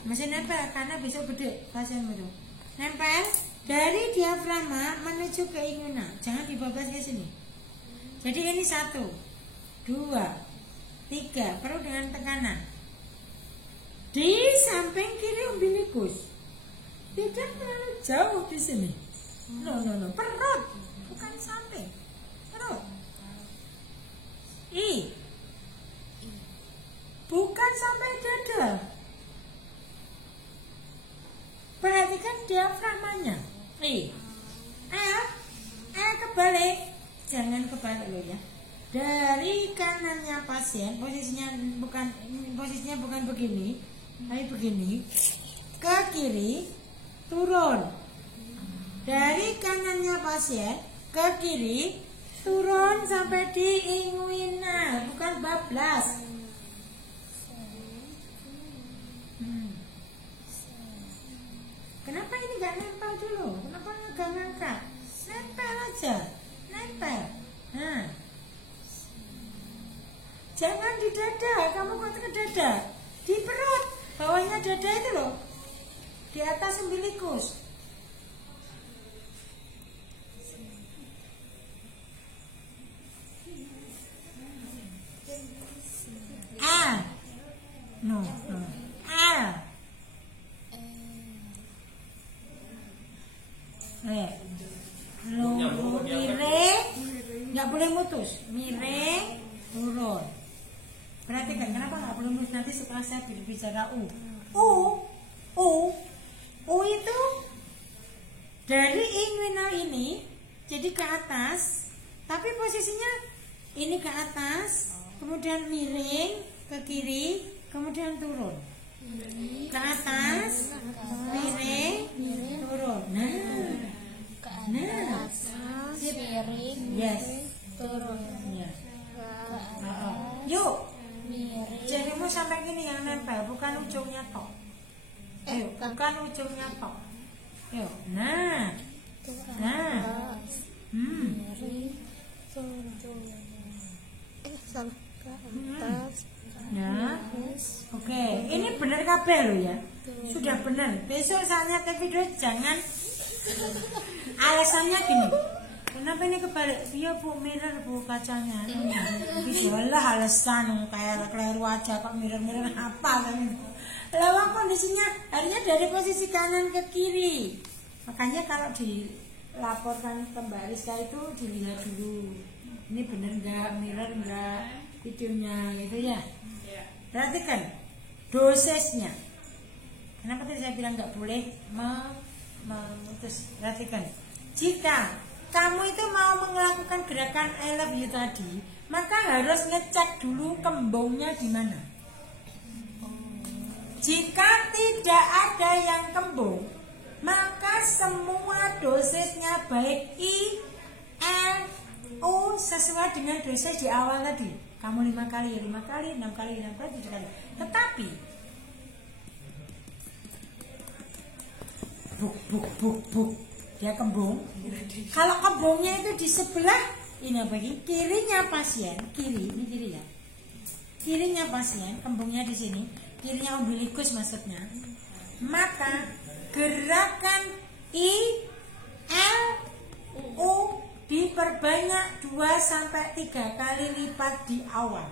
masih nempel karena besok gede pasien itu. Nempel dari diafragma menuju ke inguinal, jangan dibablas ke sini. Jadi ini 1, 2, 3, perlu dengan tekanan. di samping kiri umbilikus. Tidak terlalu jauh di sini. No, perut, bukan samping. Perut. I. Bukan sampai dada. Perhatikan diafragmanya. I. L kebalik. Jangan kebalik lo ya. Dari kanannya pasien, posisinya bukan begini, tapi begini. Ke kiri, turun. Dari kanannya pasien ke kiri, turun sampai di inguinal, bukan bablas. Kenapa ini nggak nempel dulu? Kenapa nggak ngangkat? Nempel aja, nempel. Nah, jangan di dada, kamu kok ke dada, di perut, bawahnya dada itu loh, di atas umbilikus. A, no, A. Miring, nggak boleh mutus. Miring, turun. Perhatikan kenapa nggak boleh mutus nanti setelah saya bicara U. U itu dari inguinal ini jadi ke atas, tapi posisinya ini ke atas, kemudian miring ke kiri, kemudian turun. Ke atas, miring, turun. Nah, miring, yes, turun, ya. Yuk, jarimu sampai gini yang nempel, bukan ujungnya tok. Bukan ujungnya tok. Yuk, nah, miring, turun, salah ke atas. ya, oke, ini benar kabeh lo ya, sudah benar. Besok saatnya video jangan alasannya gini. Kenapa ini kebalik? Iya bu, mirror bu kacanya. Iyalah alasan kayak keliru aja kok mirror apa kan itu. Lewat kondisinya harinya dari posisi kanan ke kiri. Makanya kalau dilaporkan ke Mbak Rizka itu dilihat dulu. Ini bener nggak mirror nggak videonya gitu ya. Perhatikan dosisnya. Kenapa tadi saya bilang nggak boleh memutus? Perhatikan. Jika kamu itu mau melakukan gerakan I love you tadi, maka harus ngecek dulu kembungnya di mana. Jika tidak ada yang kembung, maka semua dosisnya baik I, L, U sesuai dengan dosis di awal tadi. Kamu 5 kali, 5 kali, 6 kali, 6 kali, 7 kali. Tetapi buk dia kembung. Kalau kembungnya itu di sebelah ini apa ini? Kirinya pasien, kiri ini kiri ya. Kirinya pasien, kembungnya di sini, kirinya umbilikus maksudnya. Maka gerakan I, L, U diperbanyak 2-3 kali lipat di awal.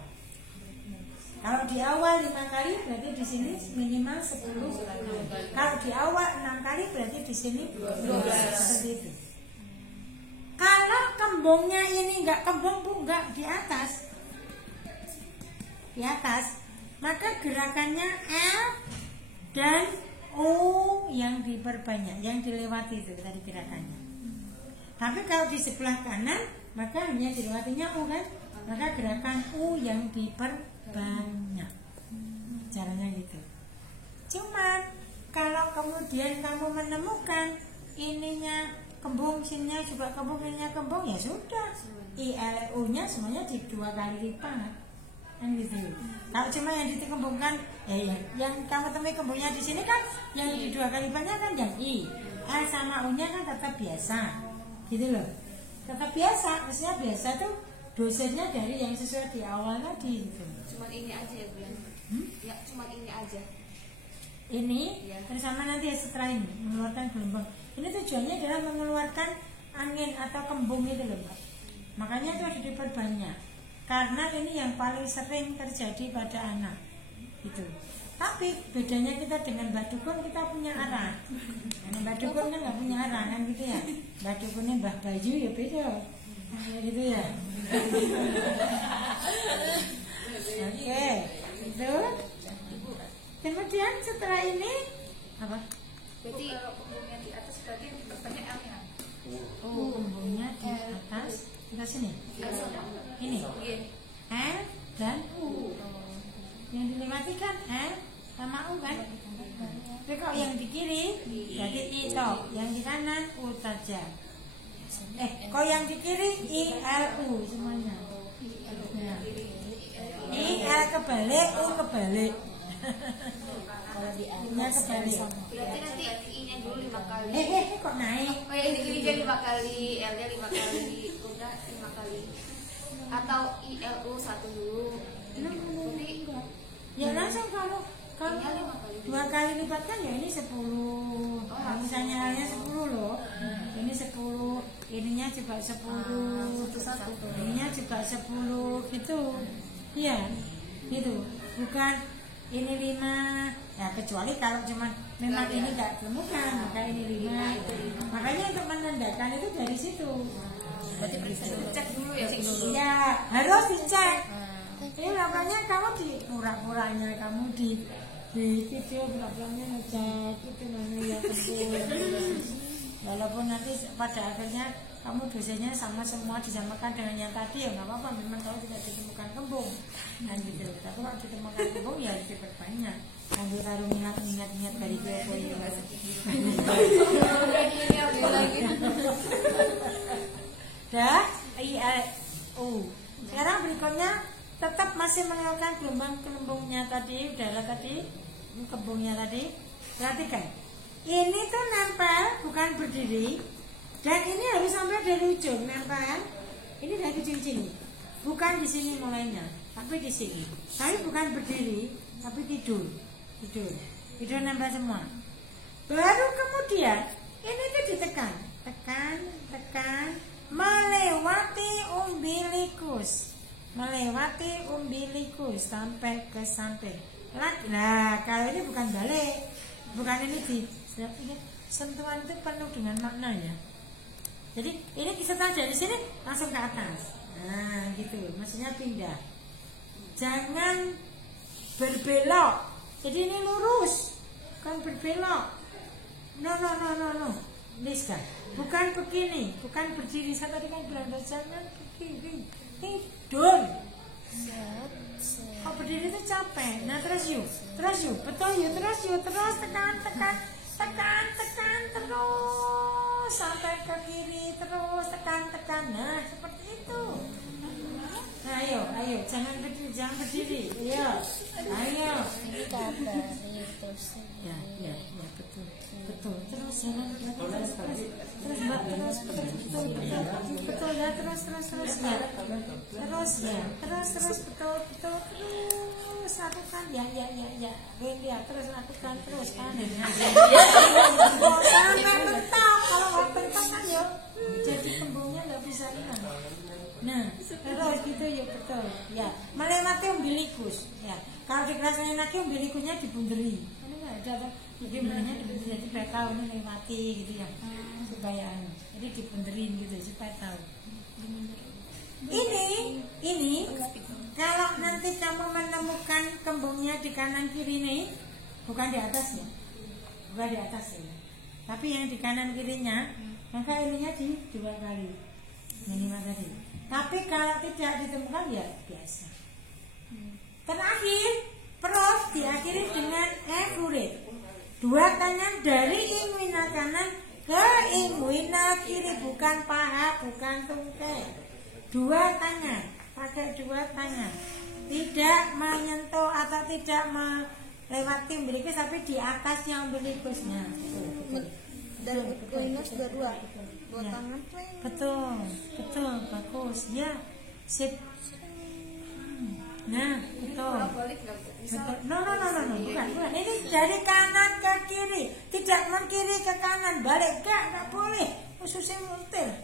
Kalau di awal 5 kali berarti di sini minimal 10. Kalau di awal 6 kali berarti di sini 12. Seperti itu. Kalau kembungnya ini enggak kembung bu, enggak di atas. Di atas, maka gerakannya L dan U yang diperbanyak, yang dilewati itu tadi gerakannya. Tapi kalau di sebelah kanan, maka hanya dilewatinya U kan? Maka gerakan U yang diperbanyak. Caranya gitu. Cuman kalau kemudian kamu menemukan ininya kembung, sininya juga kembung, ininya kembung, ya sudah. ILU-nya semuanya di 2 kali lipat. Kan gitu. Kalau cuma yang dikembungkan, ya yang kamu temui kembungnya di sini kan, yang di 2 kali lipatnya kan yang I. L sama U-nya kan tetap biasa. Gitu loh. Tetap biasa, maksudnya biasa tuh dosisnya dari yang sesuai di awal tadi gitu. Cuman ini aja ya Bu. Ya, cuman ini aja. Ini Ya. bersama nanti setelah ini mengeluarkan gelombang. Ini tujuannya adalah mengeluarkan angin atau kembung itu loh, Mbak. Makanya itu harus diperbanyak. Karena ini yang paling sering terjadi pada anak. Gitu. Tapi bedanya kita dengan Mbak Dukun, kita punya arah. Nah, Mbak Dukun kan nggak punya arah kan gitu ya. Mbak Dukunnya Mbah Bayu ya beda. Nah, gitu ya. Oke, itu. Kemudian setelah ini apa? Berarti punggung di atas berarti depannya L ya? Punggungnya di atas, kita sini. Ini L dan U. Yang dilewati kan L sama U kan? Tapi kok yang di kiri jadi I toh, yang di kanan U saja. Kok yang di kiri I L U semuanya. Nah. I L kebalik, U kebalik. Kalau di U-nya atas kebalik. Berarti nanti I-nya dulu 5 kali. Kok naik? Oh ya, ini I-nya 5 kali, L-nya 5 kali, U-nya 5 kali. Atau I-L-U 1 dulu. Berarti Ya langsung kalau I-nya 5 kali. 2 kali lipat kan ya ini 10. Nah, misalnya halnya 10 loh. Ini 10, ininya juga 10. Ininya juga 10 gitu. Iya. Gitu. Bukan ini 5. Ya kecuali kalau cuma memang ini enggak temukan, maka ini 5. Makanya untuk menandakan itu dari situ. Berarti periksa dulu, cek dulu ya. Iya, harus dicek. Makanya kamu di pura-puranya kamu di video pura-puranya ngecek itu namanya kebun. Walaupun nanti pada akhirnya kamu dosanya sama semua disamakan dengan yang tadi ya nggak apa-apa. Memang kalau tidak ditemukan kembung, kan gitu. Tapi kalau ditemukan kembung ya harus diperbanyak. Ambil taruh ingat dari gue ya. Dah, I-L-U. Sekarang berikutnya tetap masih menggunakan gelombang kembungnya tadi, udahlah tadi, kembungnya tadi. Perhatikan, ini tuh nempel bukan berdiri, dan ini harus sampai dari ujung nempel. Ini dari ujung sini, bukan di sini mulainya, tapi di sini. Tapi bukan berdiri, tapi tidur nempel semua. Baru kemudian ini tuh ditekan, tekan, melewati umbilikus sampai ke samping. Nah, kalau ini bukan balik, bukan ini sentuhan itu penuh dengan makna ya. Jadi ini setelah dari sini langsung ke atas. Nah, gitu. Maksudnya pindah. Jangan berbelok. Jadi ini lurus, bukan berbelok. No. Niska. Bukan begini, bukan berdiri. Saya tadi kan bilang jangan begini. Tidur. Kalau berdiri itu capek. Nah terus yuk, betul yuk, terus tekan terus sampai ke kiri, terus tekan. Nah seperti itu. Nah, ayo, jangan berdiri. Ayo. ini kabar terus. Ya, betul. Terus jalan, terus Mbak, betul ya, terus ya. Terus betul. Terus lakukan ya. Terus lakukan terus kan. Sampai mentok, kalau nggak mentok kan ya, jadi kembungnya nggak bisa hilang. Nah, terus gitu ya betul. Ya, melewati umbilikus. Ya, kalau dikerasain lagi umbilikusnya dibunderi. Ini nggak ada. Jadi umbilikusnya dibunderi. Jadi supaya tahu ini lewati gitu ya. Supaya jadi dibunderin gitu supaya tahu. Ini kalau nanti kamu menemukan kembungnya di kanan kiri nih, bukan di atas ya. Tapi yang di kanan kirinya, maka ininya di 2 kali. Minimal tadi. Tapi kalau tidak ditemukan ya biasa. Terakhir, perut diakhiri dengan huruf. 2 tangan dari inguinal kanan ke inguinal kiri, bukan paha, bukan tungkai. 2 tangan, pakai 2 tangan. Tidak menyentuh atau tidak melewati umbilikus, tapi di atasnya umbilikusnya. Dan inguinal sudah 2. Ya. Betul, bagus ya, sip. Nah, betul. No, bukan. Ini dari kanan ke kiri, tidak kiri ke kanan, balik nggak boleh. Khususnya muter.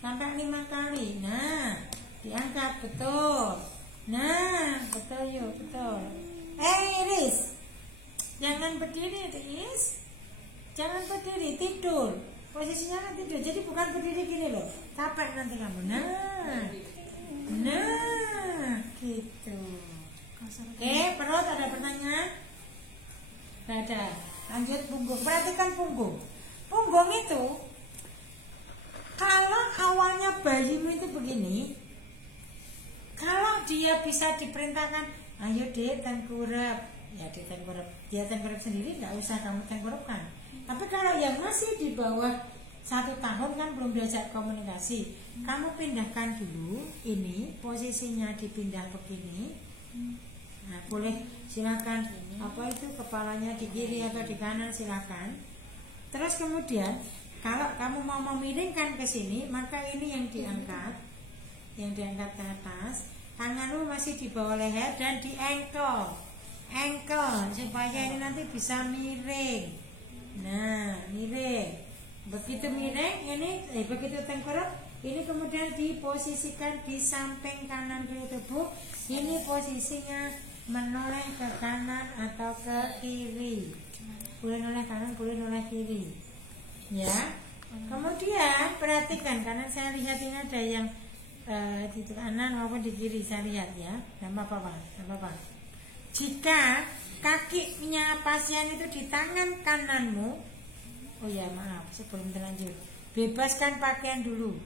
Sampai 5 kali. Nah, diangkat betul. Nah, betul yuk, betul. Iris, jangan berdiri, Iris. Jangan berdiri, tidur. Posisinya kan tidur. Jadi bukan berdiri gini loh. Capek nanti kamu. Nah, gitu. Oke, perut ada pertanyaan? Tidak ada. Lanjut punggung. Perhatikan punggung. Punggung itu, kalau awalnya bayimu itu begini, kalau dia bisa diperintahkan, ayo dek tengkurap, ya dia tengkurap. Dia tengkurap sendiri, nggak usah kamu tengkurapkan. Tapi kalau yang masih di bawah 1 tahun kan belum diajak komunikasi, kamu pindahkan dulu. Ini posisinya dipindah begini. Nah, boleh silakan. Apa itu kepalanya di kiri atau di kanan silakan. Terus kemudian kalau kamu mau memiringkan ke sini, maka ini yang diangkat ke atas. Tanganmu masih di bawah leher dan di ankle supaya ini nanti bisa miring. Nah, miring. Begitu miring, ini begitu tengkurap, ini kemudian diposisikan di samping kanan kiri tubuh. Ini posisinya menoleh ke kanan atau ke kiri. Boleh noleh kanan, boleh noleh kiri. Ya. Kemudian perhatikan, karena saya lihat ini ada yang di kanan maupun di kiri, saya lihat ya. Tidak apa-apa. Jika kakinya pasien itu di tangan kananmu, oh ya maaf, sebelum terlanjur, bebaskan pakaian dulu.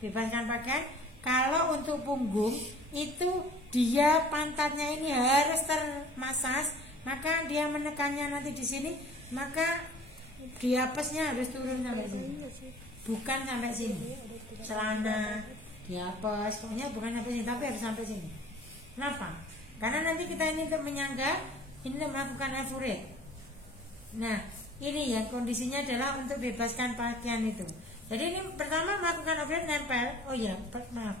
Bebaskan pakaian. Kalau untuk punggung itu dia pantatnya ini harus termasas, maka dia menekannya nanti di sini, maka diapesnya harus turun sampai sini, bukan sampai sini. Celana diapes, pokoknya bukan sampai sini, tapi harus sampai sini. Kenapa? Karena nanti kita ini untuk menyangga, ini melakukan evaluate. Nah, ini ya kondisinya adalah untuk bebaskan pakaian itu. Jadi ini pertama melakukan operasi nempel. Oh ya, maaf.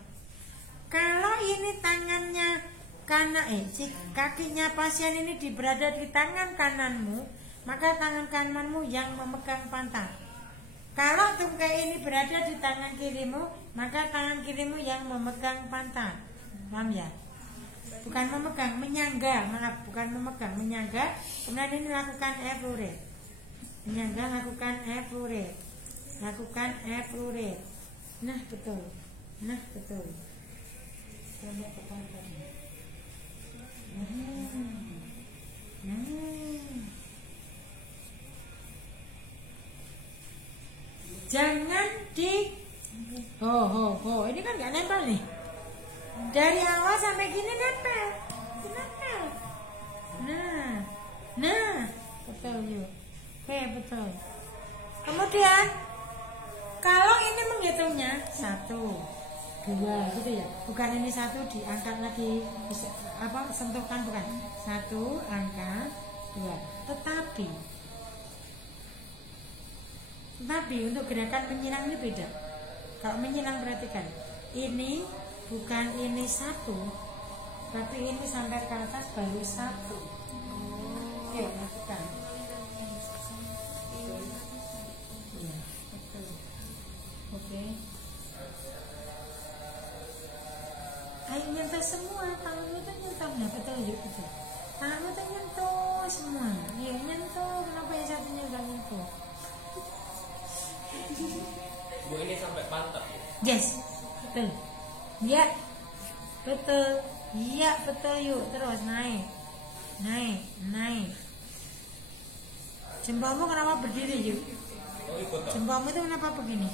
Kalau ini tangannya kanan, kakinya pasien ini berada di tangan kananmu, maka tangan kananmu yang memegang pantat. Kalau tungkai ini berada di tangan kirimu, maka tangan kirimu yang memegang pantat. Paham ya? Bukan memegang, menyangga. Maaf, bukan memegang, menyangga. Kemudian ini lakukan evaluate. Menyangga, lakukan evaluate. Lakukan evaluate. Nah, betul. Jangan di ini kan nggak nempel nih. Dari awal sampai gini nempel. Nah, betul yuk. Oke, betul. Kemudian kalau ini menghitungnya 1, 2 gitu ya. Bukan ini 1 diangkat lagi, sentuhkan, bukan. 1 angkat 2. Tetapi untuk gerakan menyilang ini beda. Kalau menyilang perhatikan, ini bukan ini 1, tapi ini sampai ke atas baru 1. Oke, lakukan. Ya, betul. Oke. Ayo nyentuh semua, tanganmu tuh nyentuh. Nah, betul juga betul. Tanganmu tuh nyentuh semua. Iya, nyentuh. Kenapa yang satunya enggak nyentuh? Bu, ini sampai pantat. Yes, betul. Ya, betul. Iya, betul yuk. Terus naik. Jempolmu kenapa berdiri yuk? Oh, ikut. Jempolmu itu kenapa begini?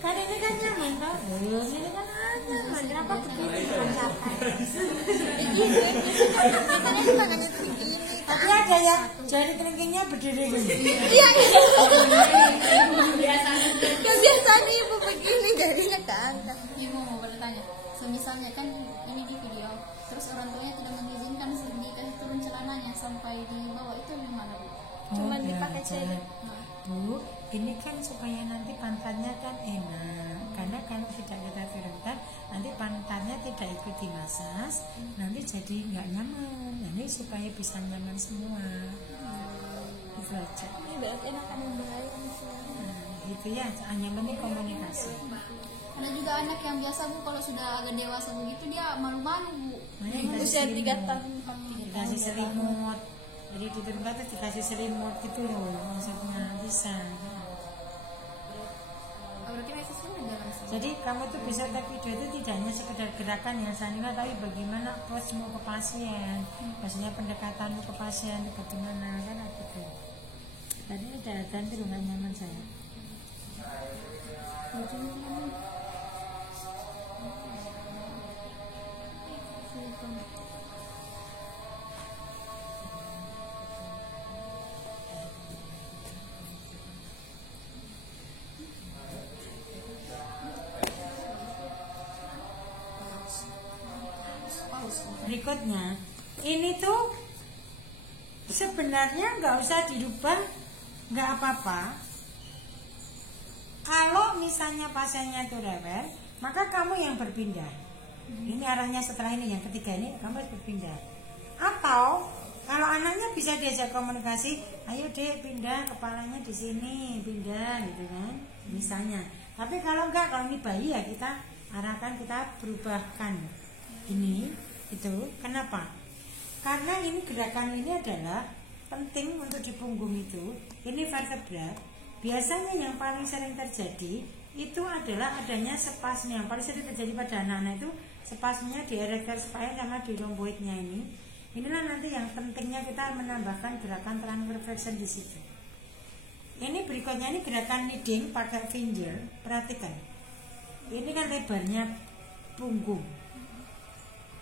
Kan ini kan nyaman tau. Ini kan nyaman. Kenapa berdiri? Makanya tangannya tuh begini. Tapi ada ya jari kelingkingnya berdiri gini. Iya. Kebiasaan ibu begini, jadinya keangkat. Ibu mau bertanya, semisalnya kan ini di video, terus orang tuanya tidak mengizinkan dikasih turun celananya sampai di bawah, itu gimana Bu? Cuman dipakai saja. Bu, ini kan supaya nanti pantatnya kan enak. Karena kalau tidak kita turunkan, nanti pantatnya tidak ikut dimasas, nanti jadi nggak nyaman. Ini supaya bisa nyaman semua. Itu aja. Ini berarti enakan yang bahaya. Nah, gitu ya. Hanya penting komunikasi. Ada juga anak yang biasa Bu, kalau sudah agak dewasa begitu dia malu-malu Bu. Makanya Usia 3 selimut. tahun. Dikasih selimut, jadi di tempat itu dikasih selimut gitu loh, maksudnya bisa. Oh, berarti masih sudah jalan sih. Jadi kamu tuh bisa lihat video itu tidak hanya sekedar gerakan yang sangat, tapi bagaimana approachmu ke pasien, maksudnya pendekatanmu ke pasien itu bagaimana kan gitu. Tadi ada ganti rumah nyaman saya. Berikutnya, ini tuh sebenarnya nggak usah dirubah, nggak apa-apa. Kalau misalnya pasiennya itu rewel, maka kamu yang berpindah. Ini arahnya setelah ini, yang ketiga ini kamu harus berpindah. Atau kalau anaknya bisa diajak komunikasi, ayo dek pindah kepalanya di sini, pindah gitu kan, misalnya. Tapi kalau enggak, kalau ini bayi ya kita arahkan, kita berubahkan ini itu. Kenapa? Karena ini gerakan ini adalah penting untuk di punggung itu. Ini vertebra. Biasanya yang paling sering terjadi itu adalah adanya spasme. Yang paling sering terjadi pada anak-anak itu spasmenya di erector spine sama di rhomboidnya ini. Inilah nanti yang pentingnya kita menambahkan gerakan transfer flexion di situ. Ini berikutnya ini gerakan kneading pakai finger. Perhatikan. Ini kan lebarnya punggung.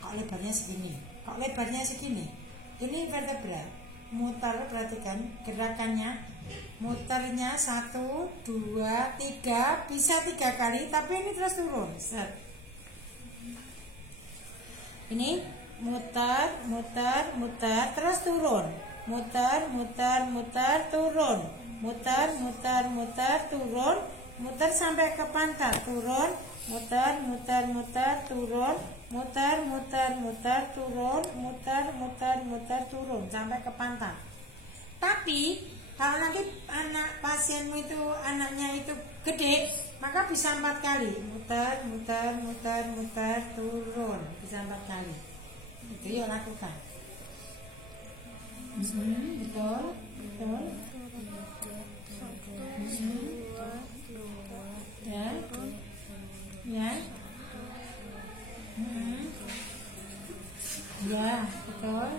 Kok lebarnya segini? Kok lebarnya segini? Ini vertebra. Muter, perhatikan gerakannya. Muternya 1, 2, 3, bisa 3 kali, tapi ini terus turun. Set. Ini muter, muter, muter, terus turun. Muter, muter, muter, turun. Muter, muter, muter, turun. Muter sampai ke pantat, turun. Muter, muter, muter, turun. Muter, muter, muter, turun. Muter, muter, muter, turun sampai ke pantat. Tapi kalau nanti anak pasienmu itu anaknya itu gede, maka bisa 4 kali. Muter, muter, muter, muter, turun, bisa 4 kali. Itu ya lakukan. Betul, betul. Ya, ya, ya, betul.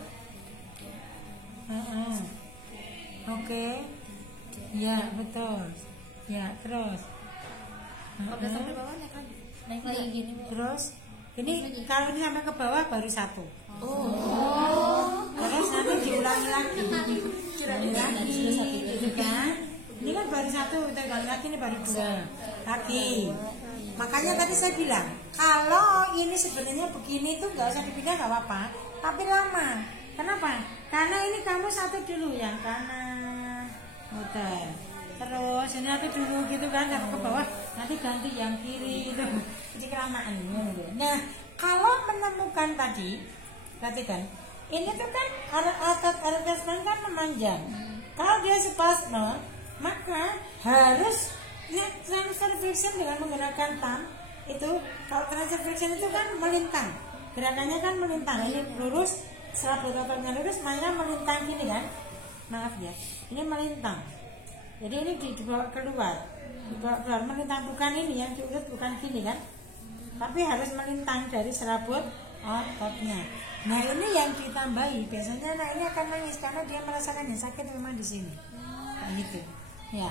Oke, ya betul, ya terus. Kalau udah sampai bawah naik lagi. Naik lagi gini Bu. Terus, ini kalau ini sampai ke bawah baru 1. Terus nanti diulangi lagi, gitu kan? Ini kan baru 1, kita ulangi lagi, ini baru 2 lagi. Makanya tadi saya bilang, kalau ini sebenarnya begini tuh nggak usah dipindah, nggak apa-apa, tapi lama. Kenapa? Karena ini kamu 1 dulu yang kanan, muter. Terus ini 1 dulu gitu kan, sampai ke bawah, nanti ganti yang kiri gitu. Jadi kelamaan. Nah, kalau menemukan tadi, perhatikan, ini tuh kan otot spine kan memanjang. Kalau dia spasme, maka harus transfer flexion dengan menggunakan thumb. Itu kalau transfer flexion itu kan melintang, gerakannya kan melintang. Ini lurus, serabut ototnya lurus, mainnya melintang gini kan. Maaf ya, ini melintang. Jadi ini dibawa keluar, melintang, bukan ini yang diurut, bukan gini kan, tapi harus melintang dari serabut ototnya. Nah ini yang ditambahi, biasanya anak ini akan nangis karena dia merasakan yang sakit memang di sini, kayak gitu ya.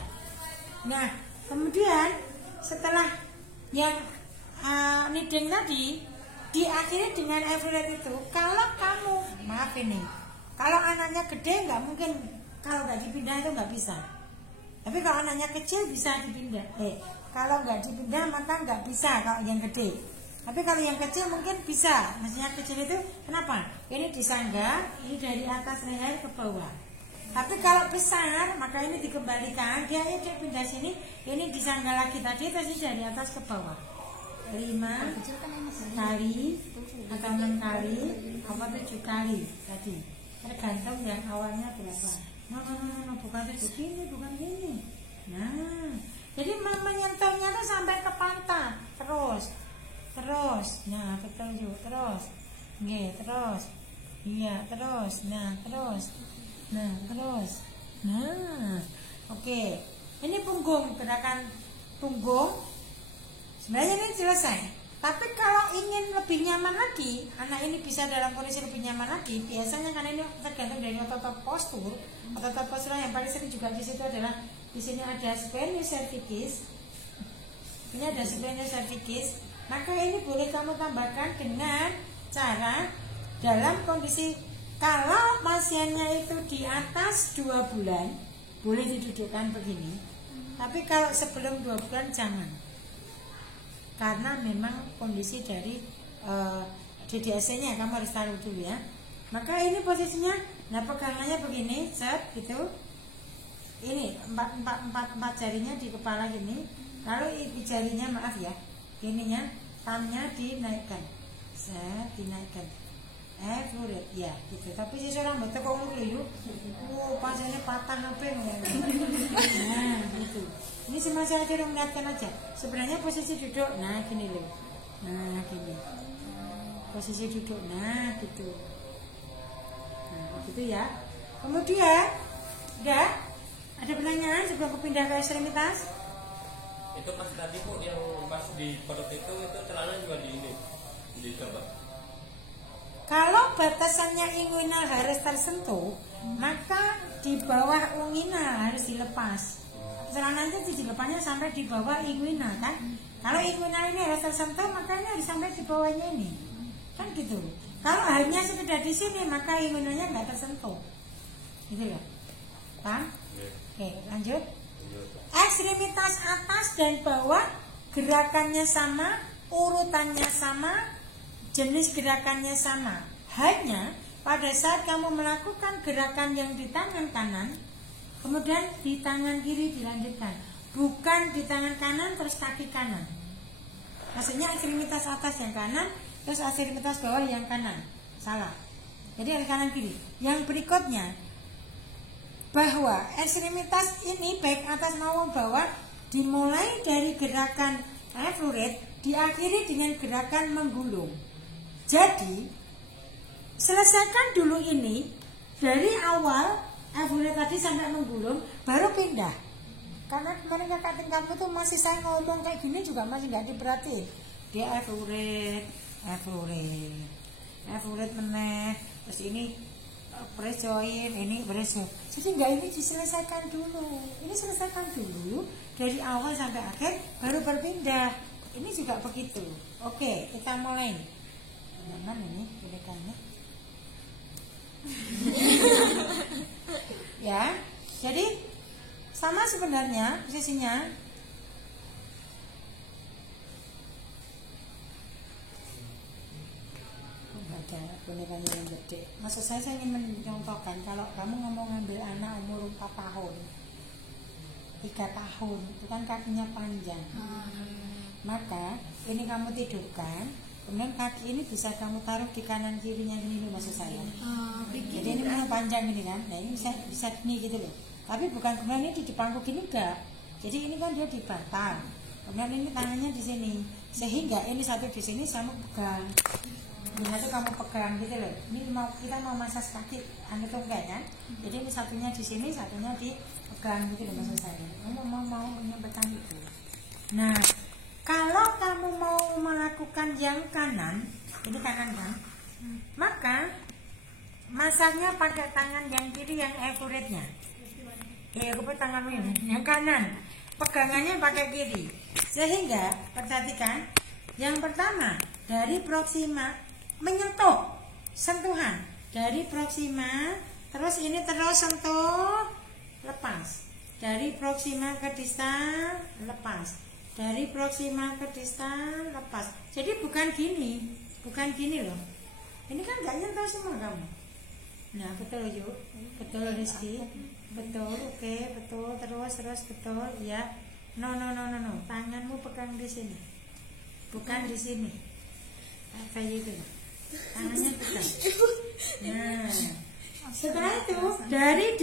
Nah kemudian setelah yang kneading tadi diakhiri dengan everett itu, kalau kamu, maaf ini, kalau anaknya gede nggak mungkin, kalau nggak dipindah itu nggak bisa. Tapi kalau anaknya kecil bisa dipindah. Kalau nggak dipindah maka nggak bisa kalau yang gede. Tapi kalau yang kecil mungkin bisa. Maksudnya kecil itu kenapa? Ini disangga, ini dari atas leher ke bawah. Tapi kalau besar maka ini dikembalikan. Dia pindah sini, ini disangga lagi tadi, terus dari atas ke bawah. 5 kali atau 6 kali atau 7 kali tadi. Tergantung yang awalnya berapa. No, bukan begini, bukan gini. Nah, Jadi menyentuhnya tuh sampai ke pantat. Terus. Nah, betul yuk. Terus. Nggih, terus. Iya, terus. Nah, terus. Nah, oke. Ini punggung, gerakan punggung. Sebenarnya ini selesai. Tapi kalau ingin lebih nyaman lagi, anak ini bisa dalam kondisi lebih nyaman lagi. Biasanya karena ini tergantung dari otot postur. Otot postur yang paling sering juga di situ adalah di sini ada splenius cervicis. Ini ada splenius cervicis. Maka ini boleh kamu tambahkan dengan cara dalam kondisi kalau pasiennya itu di atas 2 bulan boleh didudukkan begini. Tapi kalau sebelum 2 bulan jangan. Karena memang kondisi dari DDSC-nya kamu harus taruh dulu ya. Maka ini posisinya, nah pegangannya begini, set gitu. Ini empat jarinya di kepala gini. Lalu jarinya maaf ya, ininya tangannya dinaikkan, set dinaikkan. Fluid ya gitu. Tapi si seorang betul kok ngono yuk. Pasiennya patah apa ya. Nah, gitu. Ini cuma saya tidak melihatkan aja. Sebenarnya posisi duduk, nah gini loh. Nah, gini. Posisi duduk, nah gitu. Nah, gitu ya. Kemudian, udah ada pertanyaan sebelum aku pindah ke ekstremitas? Itu pas tadi Bu yang pas di perut itu celana juga di ini. Dicoba. Kalau batasannya inguinal harus tersentuh, maka di bawah unguinal harus dilepas. Celananya dilepasnya sampai di bawah inguinal kan? Kalau inguinal ini harus tersentuh, maka ini harus sampai di bawahnya ini, kan gitu. Kalau hanya sekedar di sini, maka inguinalnya nggak tersentuh, gitu ya. Paham? Oke, lanjut. Ekstremitas atas dan bawah gerakannya sama, urutannya sama. Jenis gerakannya sama. Hanya pada saat kamu melakukan gerakan yang di tangan kanan, kemudian di tangan kiri dilanjutkan. Bukan di tangan kanan terus kaki kanan. Maksudnya ekstremitas atas yang kanan, terus ekstremitas bawah yang kanan. Salah. Jadi ada kanan kiri. Yang berikutnya, bahwa ekstremitas ini baik atas maupun bawah dimulai dari gerakan fluid, diakhiri dengan gerakan menggulung. Jadi selesaikan dulu ini dari awal fluid tadi sampai menggulung, baru pindah. Karena kemarin kakak tingkatmu tuh masih saya ngomong kayak gini juga masih nggak diperhatiin. Dia fluid meneh, terus ini press join, ini press join. Jadi nggak, ini diselesaikan dulu. Ini selesaikan dulu dari awal sampai akhir, baru berpindah. Ini juga begitu. Oke, kita mulai. Mana ini bonekanya? Ya, jadi sama sebenarnya posisinya. Ada bonekanya yang gede. Maksud saya ingin mencontohkan kalau kamu ngomong ngambil anak umur 4 tahun, 3 tahun, itu kan kakinya panjang. Maka ini kamu tidurkan. Kemudian kaki ini bisa kamu taruh di kanan kirinya gini loh, maksud saya. Jadi ini memang panjang ini kan. Nah ini bisa gini gitu loh. Tapi bukan kemudian ini di pangku gini enggak. Jadi ini kan dia di batang. Kemudian ini tangannya di sini. Sehingga ini satu di sini sama pegang. Ini satu kamu pegang gitu loh. Ini kita mau masas kaki, anu tuh enggak kan? Jadi ini satunya di sini, satunya di pegang gitu loh, maksud saya. Kamu mau menyampaikan itu. Nah, kalau kamu mau melakukan yang kanan, ini kanan kan, maka masaknya pakai tangan yang kiri yang fluidnya. Oke, aku pakai tanganmu ini, yang kanan, pegangannya pakai kiri. Sehingga perhatikan, yang pertama dari proksima menyentuh, sentuhan dari proksima, terus ini terus sentuh, lepas. Dari proksima ke distal, lepas. Dari proksima ke distal, lepas. Jadi bukan gini loh. Ini kan gak nyentuh semua kamu. Nah betul yuk, betul Rizky, betul, oke, betul, terus betul, ya. No. Tanganmu pegang di sini, bukan di sini. Kayak gitu. Tangannya pegang. Nah, setelah itu dari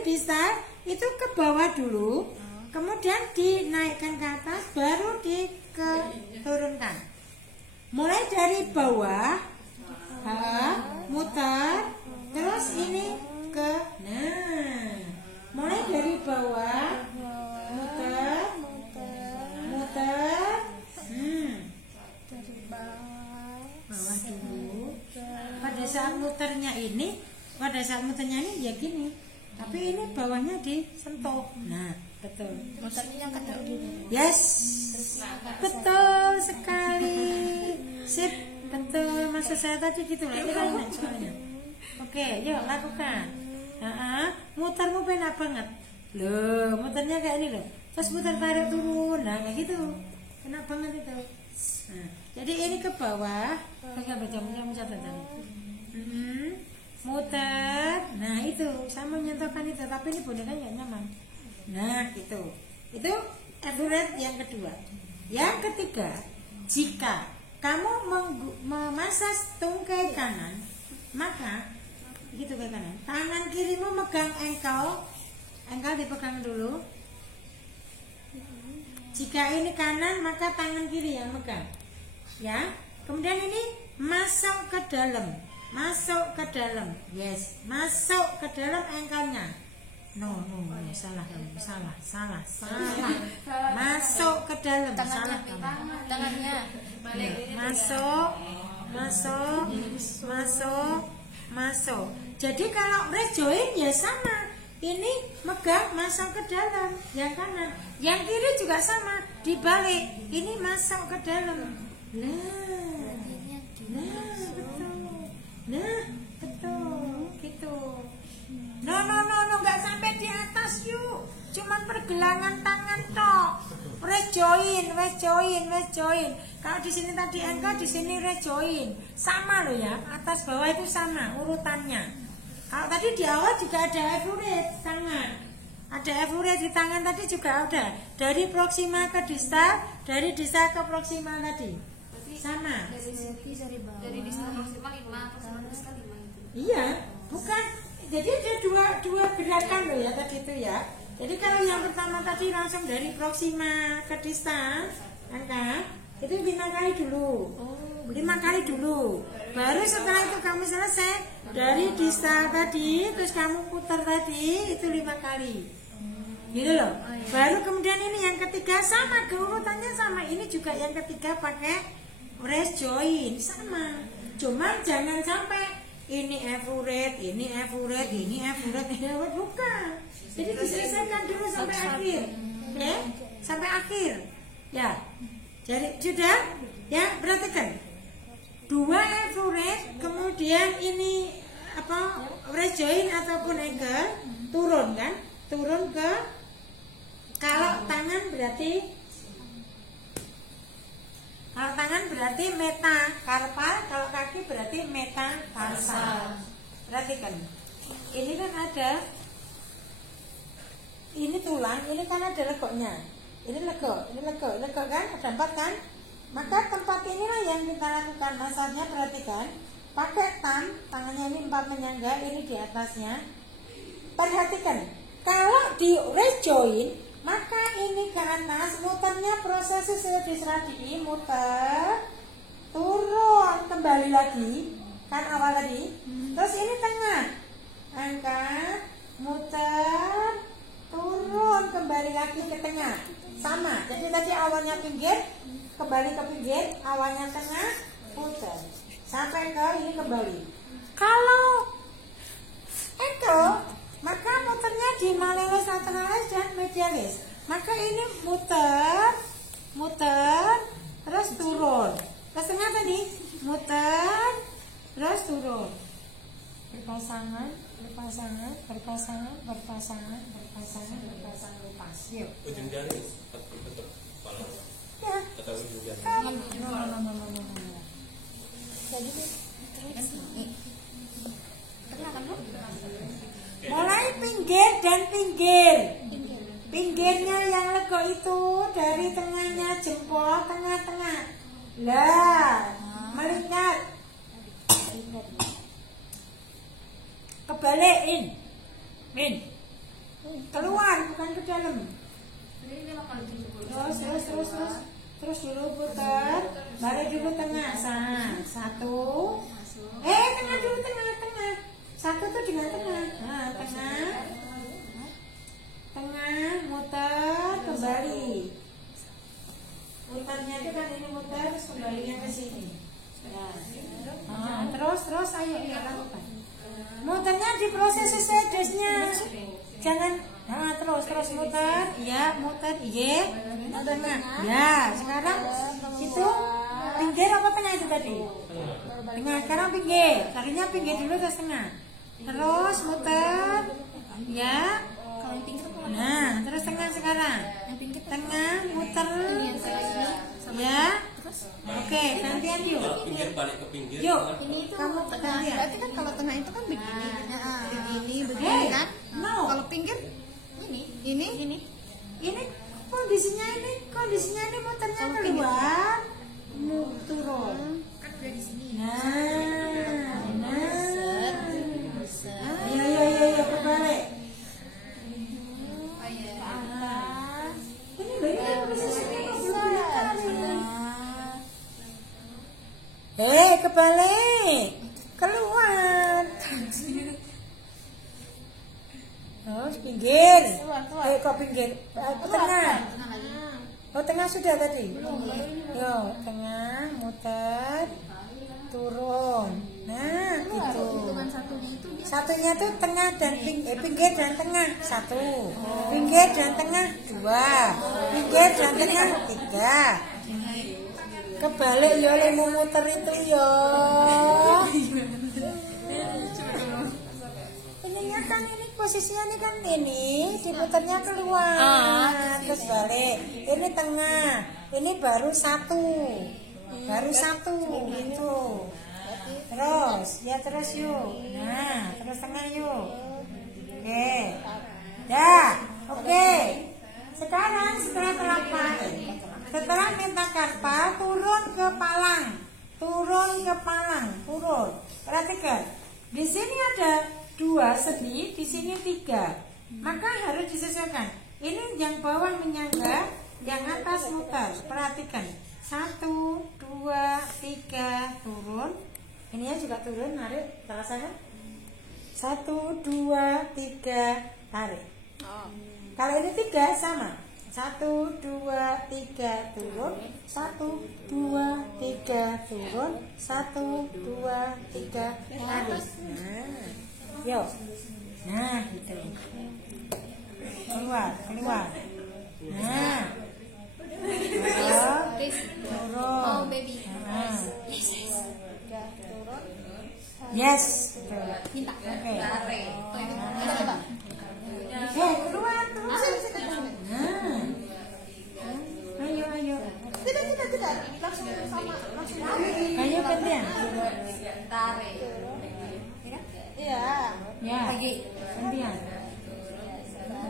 distal itu ke bawah dulu. kemudian dinaikkan ke atas, baru diturunkan. Mulai dari bawah, muter, terus ini ke, nah, mulai dari bawah, muter, bawah dulu. Pada saat muternya ini ya gini, tapi ini bawahnya disentuh. Nah, betul. Muternya yang kedua gini. Yes, betul sekali. Sip, betul. Maksud saya tadi gitu lah, soalnya. Oke, yuk lakukan. Mutermu penak banget. Loh, muternya kayak ini loh. Terus muter tarik turun, nah kayak gitu. Enak banget itu. Nah, jadi ini ke bawah, pegang jam tadi. Muter, nah itu sama menyentuhkan itu, tapi ini boneka nggak nyaman. Nah itu average yang kedua. Yang ketiga, jika kamu memasas tungkai kanan, maka gitu ke kanan. Tangan kirimu megang engkel dipegang dulu. Jika ini kanan, maka tangan kiri yang megang. Ya, kemudian ini masuk ke dalam. Yes, masuk ke dalam engkelnya. No, salah. Masuk ke dalam, salah kamu. Tangannya masuk. Jadi kalau raise join ya sama. Ini megang masuk ke dalam, yang kanan, yang kiri juga sama, dibalik. Ini masuk ke dalam. Betul, gitu. No, nggak sampai di atas yuk. Cuman pergelangan tangan tok. Raise join. Kalau di sini tadi engkel, di sini raise join. Sama loh ya, atas bawah itu sama urutannya. Kalau tadi di awal juga ada average tangan. Ada average di tangan tadi juga ada. Dari proksima ke distal, dari distal ke proksima tadi. Sama. dari distal proksima 5 proksima distal 5 itu. Iya, bukan. Jadi ada dua gerakan loh ya tadi itu ya. Jadi kalau yang pertama tadi langsung dari proksima ke distal, kan? Itu 5 kali dulu. 5 kali dulu. Baru setelah itu kamu selesai dari distal tadi, terus kamu putar tadi itu 5 kali. Gitu loh. Baru kemudian ini yang ketiga sama, keurutannya sama. Ini juga yang ketiga pakai raise join sama. Cuman jangan sampai ini average, bukan. Jadi diselesaikan dulu sampai akhir. Oke? Sampai akhir. Ya. Jadi sudah? Ya, perhatikan. 2 average, kemudian ini raise join ataupun angle turun kan? Turun ke, kalau tangan berarti metakarpal, kalau kaki berarti metatarsal. Perhatikan. Ini kan ada, ini tulang, ini kan ada legoknya. Ini lego kan? Ada 4 kan? Maka tempat inilah yang kita lakukan masanya. Perhatikan, pakai tangannya ini 4 menyangga, ini di atasnya. Perhatikan, kalau di raise join, maka ini ke atas, muternya proses seradi, muter, turun, kembali lagi, kan awal tadi. Terus ini tengah, angkat, muter, turun, kembali lagi ke tengah. Sama, jadi tadi awalnya pinggir, kembali ke pinggir, awalnya tengah, putar sampai ke ini kembali. Kalau itu, maka muternya di malleolus, lateralis dan medialis. Maka ini muter, terus turun. Ke tengah tadi, muter, terus turun. Berpasangan, lepas. Yuk. Ujung jari tetap kepala. Ya. Atau ujung jari. No. Jadi mulai pinggir dan pinggir. Pinggirnya yang lego itu dari tengahnya jempol, tengah-tengah. Lah, melingkar. Kebalik in. Keluar bukan ke dalam. Terus dulu putar, balik dulu tengah. Satu. Tengah dulu, tengah. Satu tuh dengan tengah. Nah, tengah, muter, kembali. Muternya itu kan ini muter, terus kembalinya ke sini. Terus ayo lakukan. Muternya diproses sesuai dosnya. Jangan terus muter, ya muter, iya, tengah. Ya, sekarang itu pinggir apa tengah itu tadi? Tengah, sekarang pinggir. Tadinya pinggir dulu terus tengah. Terus muter, ya. Nah, terus tengah sekarang. Tengah, muter, ya. Oke, gantian yuk. Kalau pinggir balik ke pinggir. Yuk, Ini itu kamu tengah. gantian. Berarti kan kalau tengah itu kan begini. Begini Hey, kan. no. Kalau pinggir ini. Ini kondisinya ini muternya keluar, turun. Nah. Ayo kebalik. Ini posisinya kebalik. Keluar. Terus pinggir. Kok pinggir? Tengah. Tengah sudah tadi. Yo, tengah, muter, turun. Nah, gitu. Satunya tuh tengah dan pinggir dan tengah. Satu. Pinggir dan tengah. Dua. Pinggir dan tengah. Tiga. Kebalik yo, mau muter itu yo. Kan ini posisinya ini kan ini diputarnya keluar, terus balik. Ini tengah, ini baru satu gitu. Terus yuk. Nah, terus tengah yuk. Oke, oke. Sekarang setelah telapak, setelah minta karpa, turun. Perhatikan, di sini ada 2 sendi, di sini 3. Maka harus disesuaikan. Ini yang bawah menyangga, yang atas muter. Perhatikan. 1, 2, 3 turun. Ininya juga turun, narik, rasakan. 1, 2, 3 tarik. Kalau ini 3 sama. 1, 2, 3 turun. 1, 2, 3 turun. 1, 2, 3 tarik. Yuk. Nah, gitu. Keluar. Nah. Turun. Yes. Minta. Oke. Coba. Keluar. Nah. Ayo. Tidak. Langsung sama. Ayo gantian. Tarik. Iya. Ya. Gantian.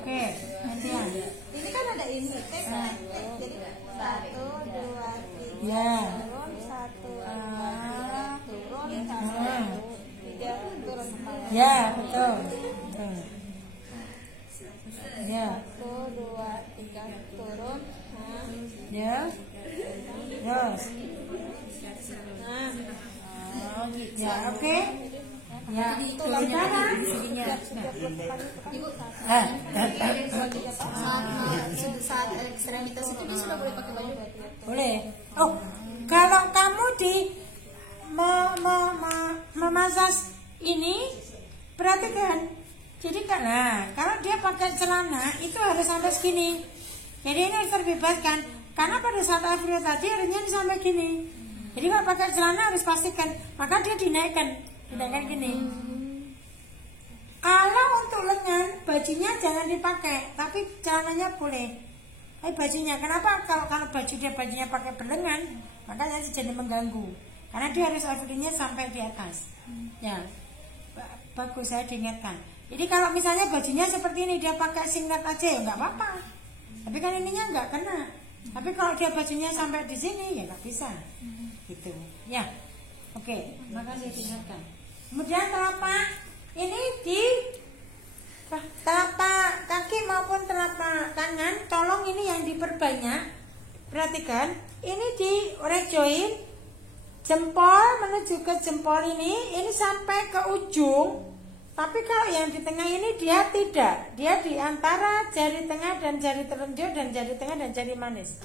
Oke, gantian. Ini kan ada ini. Jadi 1, 2, 3. Ya. Turun 1, 2, 3. Turun 1, 3. Turun. Ya, betul. Ya. 1, 2, 3. Turun. Ya. Terus. Ya, oke. Ya, sekarang Saat ekstremitas itu dia sudah boleh pakai baju. boleh. Oh, kalau kamu di memasas ini, perhatikan. Jadi kalau dia pakai celana itu harus sampai segini. Jadi ini harus terbebaskan. Karena pada saat Afril tadi harusnya sampai gini. Jadi kalau pakai celana harus pastikan. Maka dia dinaikkan gini. Kalau untuk lengan, bajunya jangan dipakai, tapi celananya boleh. Tapi bajunya, kenapa? Kalau bajunya pakai berlengan, maka nanti jadi mengganggu. Karena dia harus outfitnya sampai di atas. Ya, bagus, saya diingatkan. Jadi kalau misalnya bajunya seperti ini, dia pakai singlet aja ya nggak apa-apa. Tapi kan ininya nggak kena. Tapi kalau dia bajunya sampai di sini ya nggak bisa. Gitu. Ya, oke. Makasih diingatkan. Kemudian telapak ini di telapak kaki maupun telapak tangan. tangan, tolong ini yang diperbanyak. Perhatikan, ini direjoin jempol menuju ke jempol ini sampai ke ujung. Tapi kalau yang di tengah ini dia tidak, dia di antara jari tengah dan jari telunjuk dan jari tengah dan jari manis.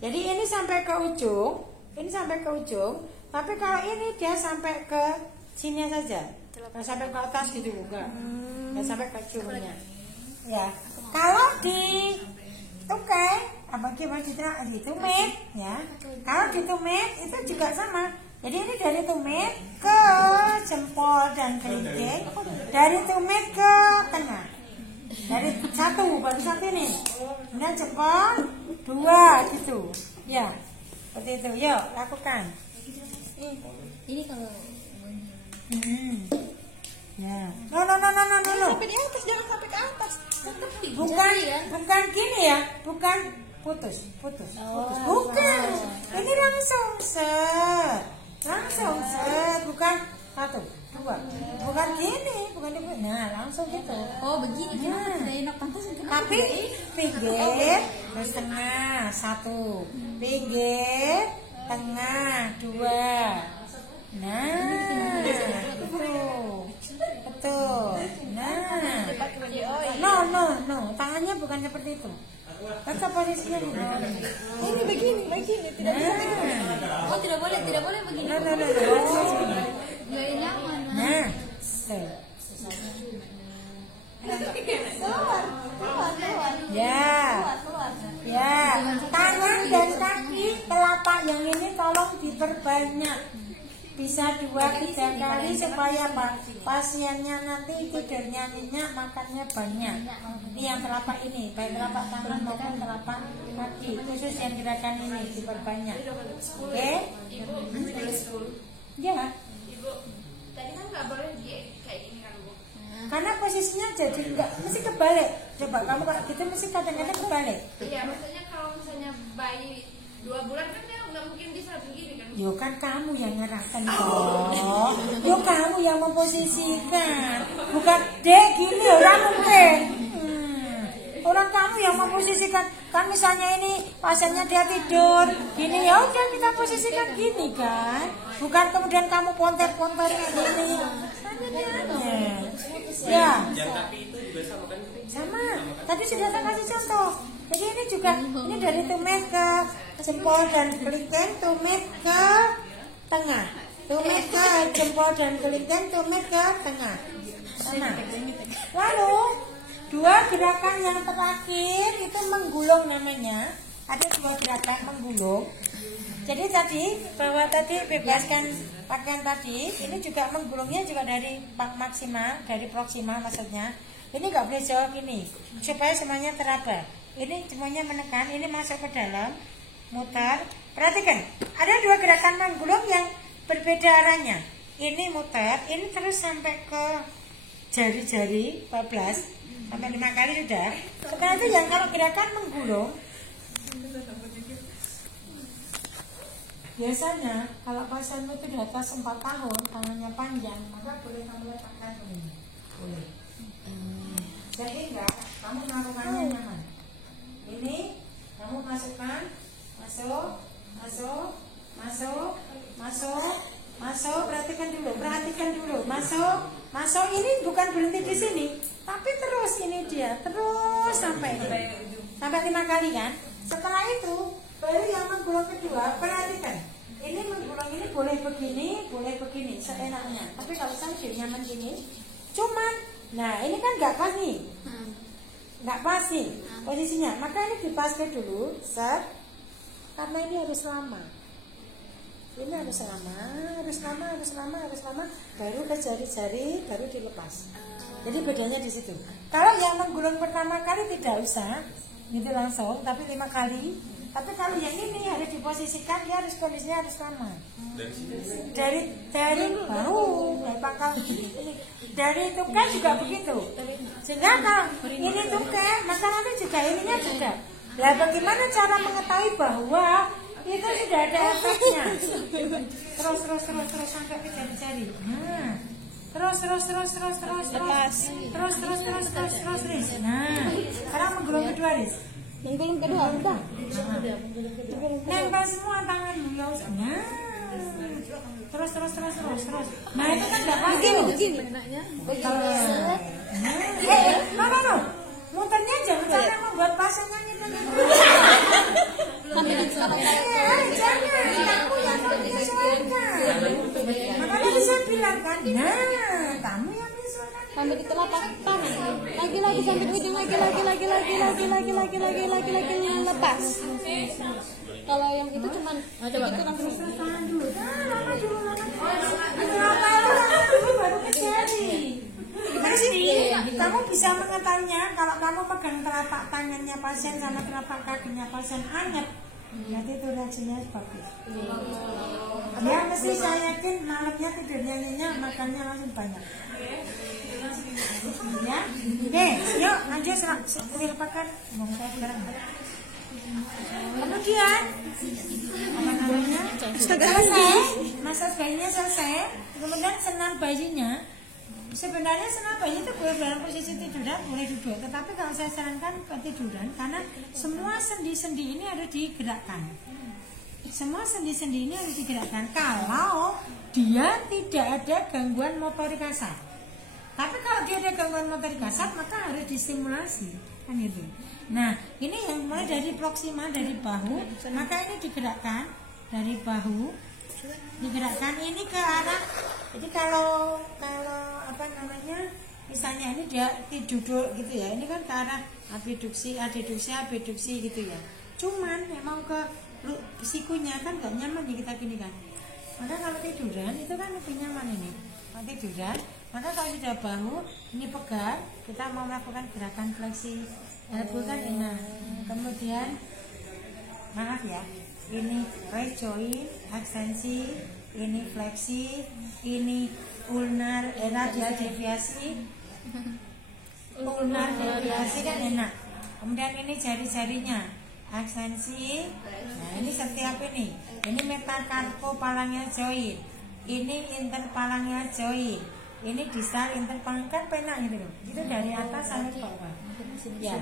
Jadi ini sampai ke ujung, ini sampai ke ujung. Tapi kalau ini dia sampai ke sini saja, nggak sampai ke atas gitu enggak, nggak sampai ke ujungnya. Ya, kalau di tukai, apa gimana di tumit, ya. Kalau di tumit itu juga sama. Jadi ini dari tumit ke jempol dan kelingking, dari tumit ke tengah. Dari satu, baru satu ini. Kemudian jempol, dua gitu. Ya, seperti itu. Yuk, lakukan. Ini kalau Ya. No. Sampai di atas, jangan sampai ke atas. Bukan gini ya, bukan putus. Bukan. Ini langsung set, bukan satu, dua. Bukan gini, bukan ini. Nah, langsung gitu. oh begini kenapa tidak enak pantas Tapi pinggir, terus tengah, satu. Pinggir, tengah, dua. Nah, betul. Nah, no, tangannya bukan seperti itu. Maka posisinya di bawah. Ini begini, tidak bisa begini. oh tidak boleh begini No. nggak nyaman Nah, Keluar. ya, tangan dan kaki telapak yang ini tolong diperbanyak. Bisa 2-3 kali supaya pasiennya nanti tidurnya nyenyak, makannya banyak. Ini yang telapak ini, baik telapak tangan maupun telapak kaki, khusus yang gerakan ini diperbanyak. Oke? Ya. Ibu, tadi kan nggak boleh kayak gini kan Bu? Karena posisinya jadi enggak mesti kebalik. Coba kamu kalau gitu mesti kadang-kadang kebalik. Iya, maksudnya kalau misalnya bayi 2 bulan kan dia nggak mungkin bisa begini kan? Yo kan kamu yang ngerahkan toh. Yo kamu yang memposisikan. Bukan dek gini orang mungkin. Orang kamu yang memposisikan. Kan misalnya ini pasiennya dia tidur gini, ya udah kita posisikan gini kan. Bukan kemudian kamu ponter-ponter kayak gini. Ya. Yang kaki itu juga sama kan? Sama. Tadi sudah saya kasih contoh. Jadi ini juga ini dari tumit ke jempol dan kelingking, tumit ke tengah. Tumit ke jempol dan kelingking, tumit ke tengah. Sama. Lalu dua gerakan yang terakhir itu menggulung namanya. Ada 2 gerakan menggulung. Jadi tadi bahwa tadi bebaskan pakaian tadi, ini juga menggulungnya juga dari maksimal, dari proksimal maksudnya. Ini nggak boleh jauh gini, supaya semuanya teraba. Ini semuanya menekan, ini masuk ke dalam, mutar. Perhatikan, ada 2 gerakan menggulung yang berbeda arahnya. Ini mutar, ini terus sampai ke jari-jari 14 sampai 5 kali sudah. Setelah itu yang kalau gerakan menggulung, biasanya kalau pasienmu itu di atas 4 tahun, tangannya panjang, maka boleh kamu letakkan ini. Boleh. Jadi enggak, kamu melakukannya nyaman. Ini kamu masukkan, masuk, perhatikan dulu, masuk. Ini bukan berhenti di sini, tapi terus ini dia, terus sampai 5 kali kan. Setelah itu baru yang menggulung kedua, perhatikan. Ini menggulung ini boleh begini, seenaknya. Tapi kalau saya nyaman gini, cuman, nah ini kan nggak pas nih, nggak pas nih posisinya. Maka ini dipaskan dulu, set. Karena ini harus lama. Ini harus lama, baru ke jari-jari, baru dilepas. Jadi bedanya di situ. Kalau yang menggulung pertama kali tidak usah, gitu langsung, tapi 5 kali. Tapi kalau yang ini harus diposisikan, dia harus kondisinya harus lama. Dari baru pangkal ini. Dari tukai juga begitu. Sehingga kalau ini tukai, maka nanti juga ininya juga. Lah bagaimana cara mengetahui bahwa itu sudah ada efeknya? Terus sampai ke jari-jari. Nah, terus. Nah, sekarang menggulung kedua garis. Menggulung kedua udah. Nempel semua tangan beliau. Nah, terus. Nah itu kan nggak Begini, masuk. begini. No. Muternya jangan sampai membuat pasien nyanyi. Ambil sekarang. Jangan. Kamu yang mau menyesuaikan. Makanya tadi saya bilang kan. Nah, kamu yang menyesuaikan. Sampai di telapak tangan. Lagi sampai ujung lagi lepas. Kalau yang itu cuman itu langsung Tahan dulu. Lama dulu. Lama dulu baru kejadi. Pasti kamu bisa mengetahuinya kalau kamu pegang telapak tangannya pasien sama telapak kakinya pasien anget. Berarti itu reaksinya bagus. Ya mesti saya yakin malamnya tidurnya nyenyak, makannya langsung banyak. Ya, oke, yuk lanjut sambil pakai. Mau saya sekarang. Kemudian apa namanya? Selesai, masa bayinya selesai. Kemudian senam bayinya. Sebenarnya senam bayi itu boleh dalam posisi tiduran, boleh juga. Tetapi kalau saya sarankan ketiduran, karena semua sendi-sendi ini harus digerakkan. Semua sendi-sendi ini harus digerakkan. Kalau dia tidak ada gangguan motorik kasar. Tapi kalau dia ada gangguan motorik kasar, maka harus distimulasi, kan itu. Nah, ini yang mulai dari proksima dari bahu, maka ini digerakkan dari bahu, digerakkan ini ke arah. Jadi kalau apa namanya, misalnya ini dia duduk gitu ya, ini kan ke arah abduksi gitu ya. Cuman memang ke sikunya kan gak nyaman ya kita gini kan. Maka kalau tiduran itu kan lebih nyaman ini. Kalau tiduran, maka kalau sudah bahu ini pegang, kita mau melakukan gerakan fleksi elbow kan enak. Kemudian maaf ya, ini right joint ekstensi, ini fleksi, ini ulnar deviasi kan enak. Kemudian ini jari-jarinya ekstensi. Nah ini setiap ini metacarpophalangeal joint, ini interphalangeal joint, ini distal interphalangeal kan penak gitu loh. Itu dari atas sampai bawah. Ya,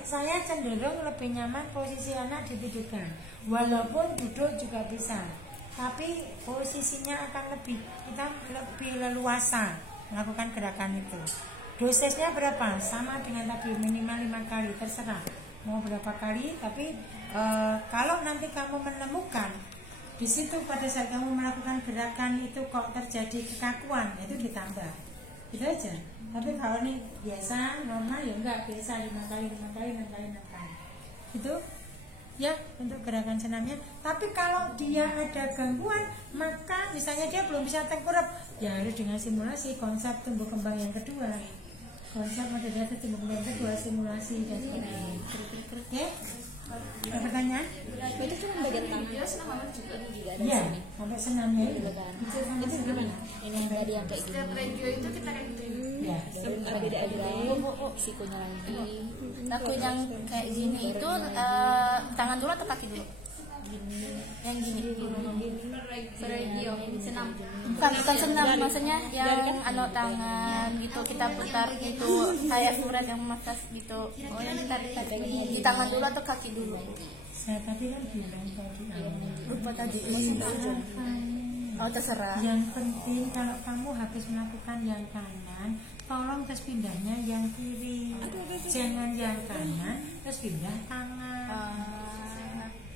saya cenderung lebih nyaman posisi anak ditidurkan, walaupun duduk juga bisa, tapi posisinya akan kita lebih leluasa melakukan gerakan itu. Dosisnya berapa? Sama dengan tadi, minimal 5 kali, terserah mau berapa kali. Tapi kalau nanti kamu menemukan di situ pada saat kamu melakukan gerakan itu kok terjadi kekakuan, itu ditambah, itu aja. Tapi kalau ini biasa normal ya enggak, biasa 5 kali itu ya untuk gerakan senamnya. Tapi kalau dia ada gangguan, maka misalnya dia belum bisa tengkurap, ya harus dengan simulasi konsep tumbuh kembang yang kedua, konsep modalitas tumbuh kembang yang kedua, simulasi dan sebagainya. Oke, ada pertanyaan? itu cuma bagian tangan. Iya, sampai senamnya itu. Itu gimana? Ini yang tadi yang kayak Setiap gini. radio itu kita kan Ya. Ada sikunya lagi. Aku yang kayak gini itu tangan dulu atau kaki dulu? Yang gini. radio senam. Bukan senam, maksudnya yang tangan gitu kita putar gitu kayak surat yang makas gitu. Oh yang kita di tangan dulu atau kaki dulu? Saya tadi kan bilang tadi Lupa tadi. Oh terserah. yang penting kalau kamu habis melakukan yang kanan, tolong terus pindahnya yang kiri. Jangan yang kanan terus pindah tangan.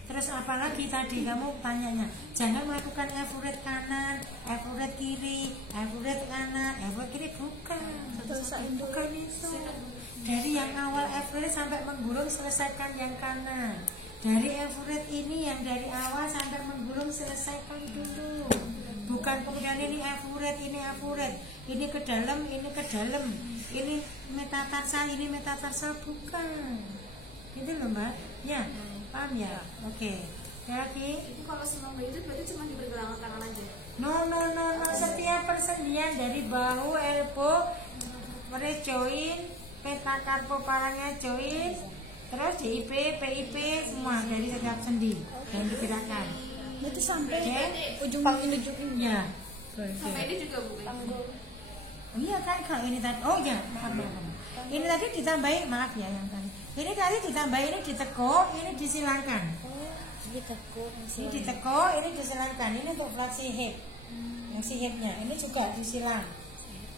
Terus apalagi tadi kamu tanyanya, jangan melakukan everett kanan, everett kiri, everett kanan, everett kiri, bukan itu. Dari yang awal everett sampai menggulung selesaikan yang kanan. Dari everett ini yang dari awal sampai menggulung selesaikan dulu. Bukan kemudian ini everett, ini ke dalam, ini metatarsal, bukan. Itu loh Mbak. Ya, paham ya? Oke. Lagi. Itu kalau senam itu berarti cuma di pergelangan tangan aja. No. Setiap persendian dari bahu, elbow, right joint, metacarpophalangeal joint, terus DIP, PIP, semua dari setiap sendi yang digerakkan. Itu sampai Oke. ujung ini. Ya. Sampai ini juga bukan. Oh iya kan kalau ini tadi, oh ya maaf. Ini tadi ditambahin, maaf ya yang tadi. Ini tadi ditambahin, ini ditekuk, ini disilangkan. Ini ditekuk, ini disilangkan. Ini untuk fleksi hip, yang si hipnya. Ini juga disilang.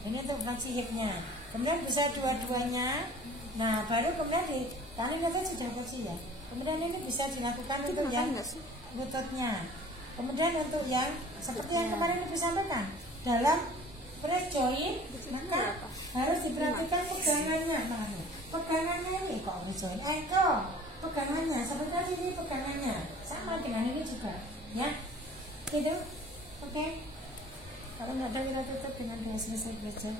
Ini untuk fleksi hipnya. Kemudian bisa dua-duanya. Nah baru kemudian di tadi kita sudah fleksi ya. Kemudian ini bisa dilakukan untuk yang lututnya. Kemudian untuk yang seperti yang kemarin Ibu sampaikan dalam press joint, maka harus diperhatikan pegangannya. Pegangannya ini kok press joint ankle, pegangannya seperti ini pegangannya sama dengan ini juga, ya, gitu, oke. Kalau nggak ada kita tutup dengan selesai belajar.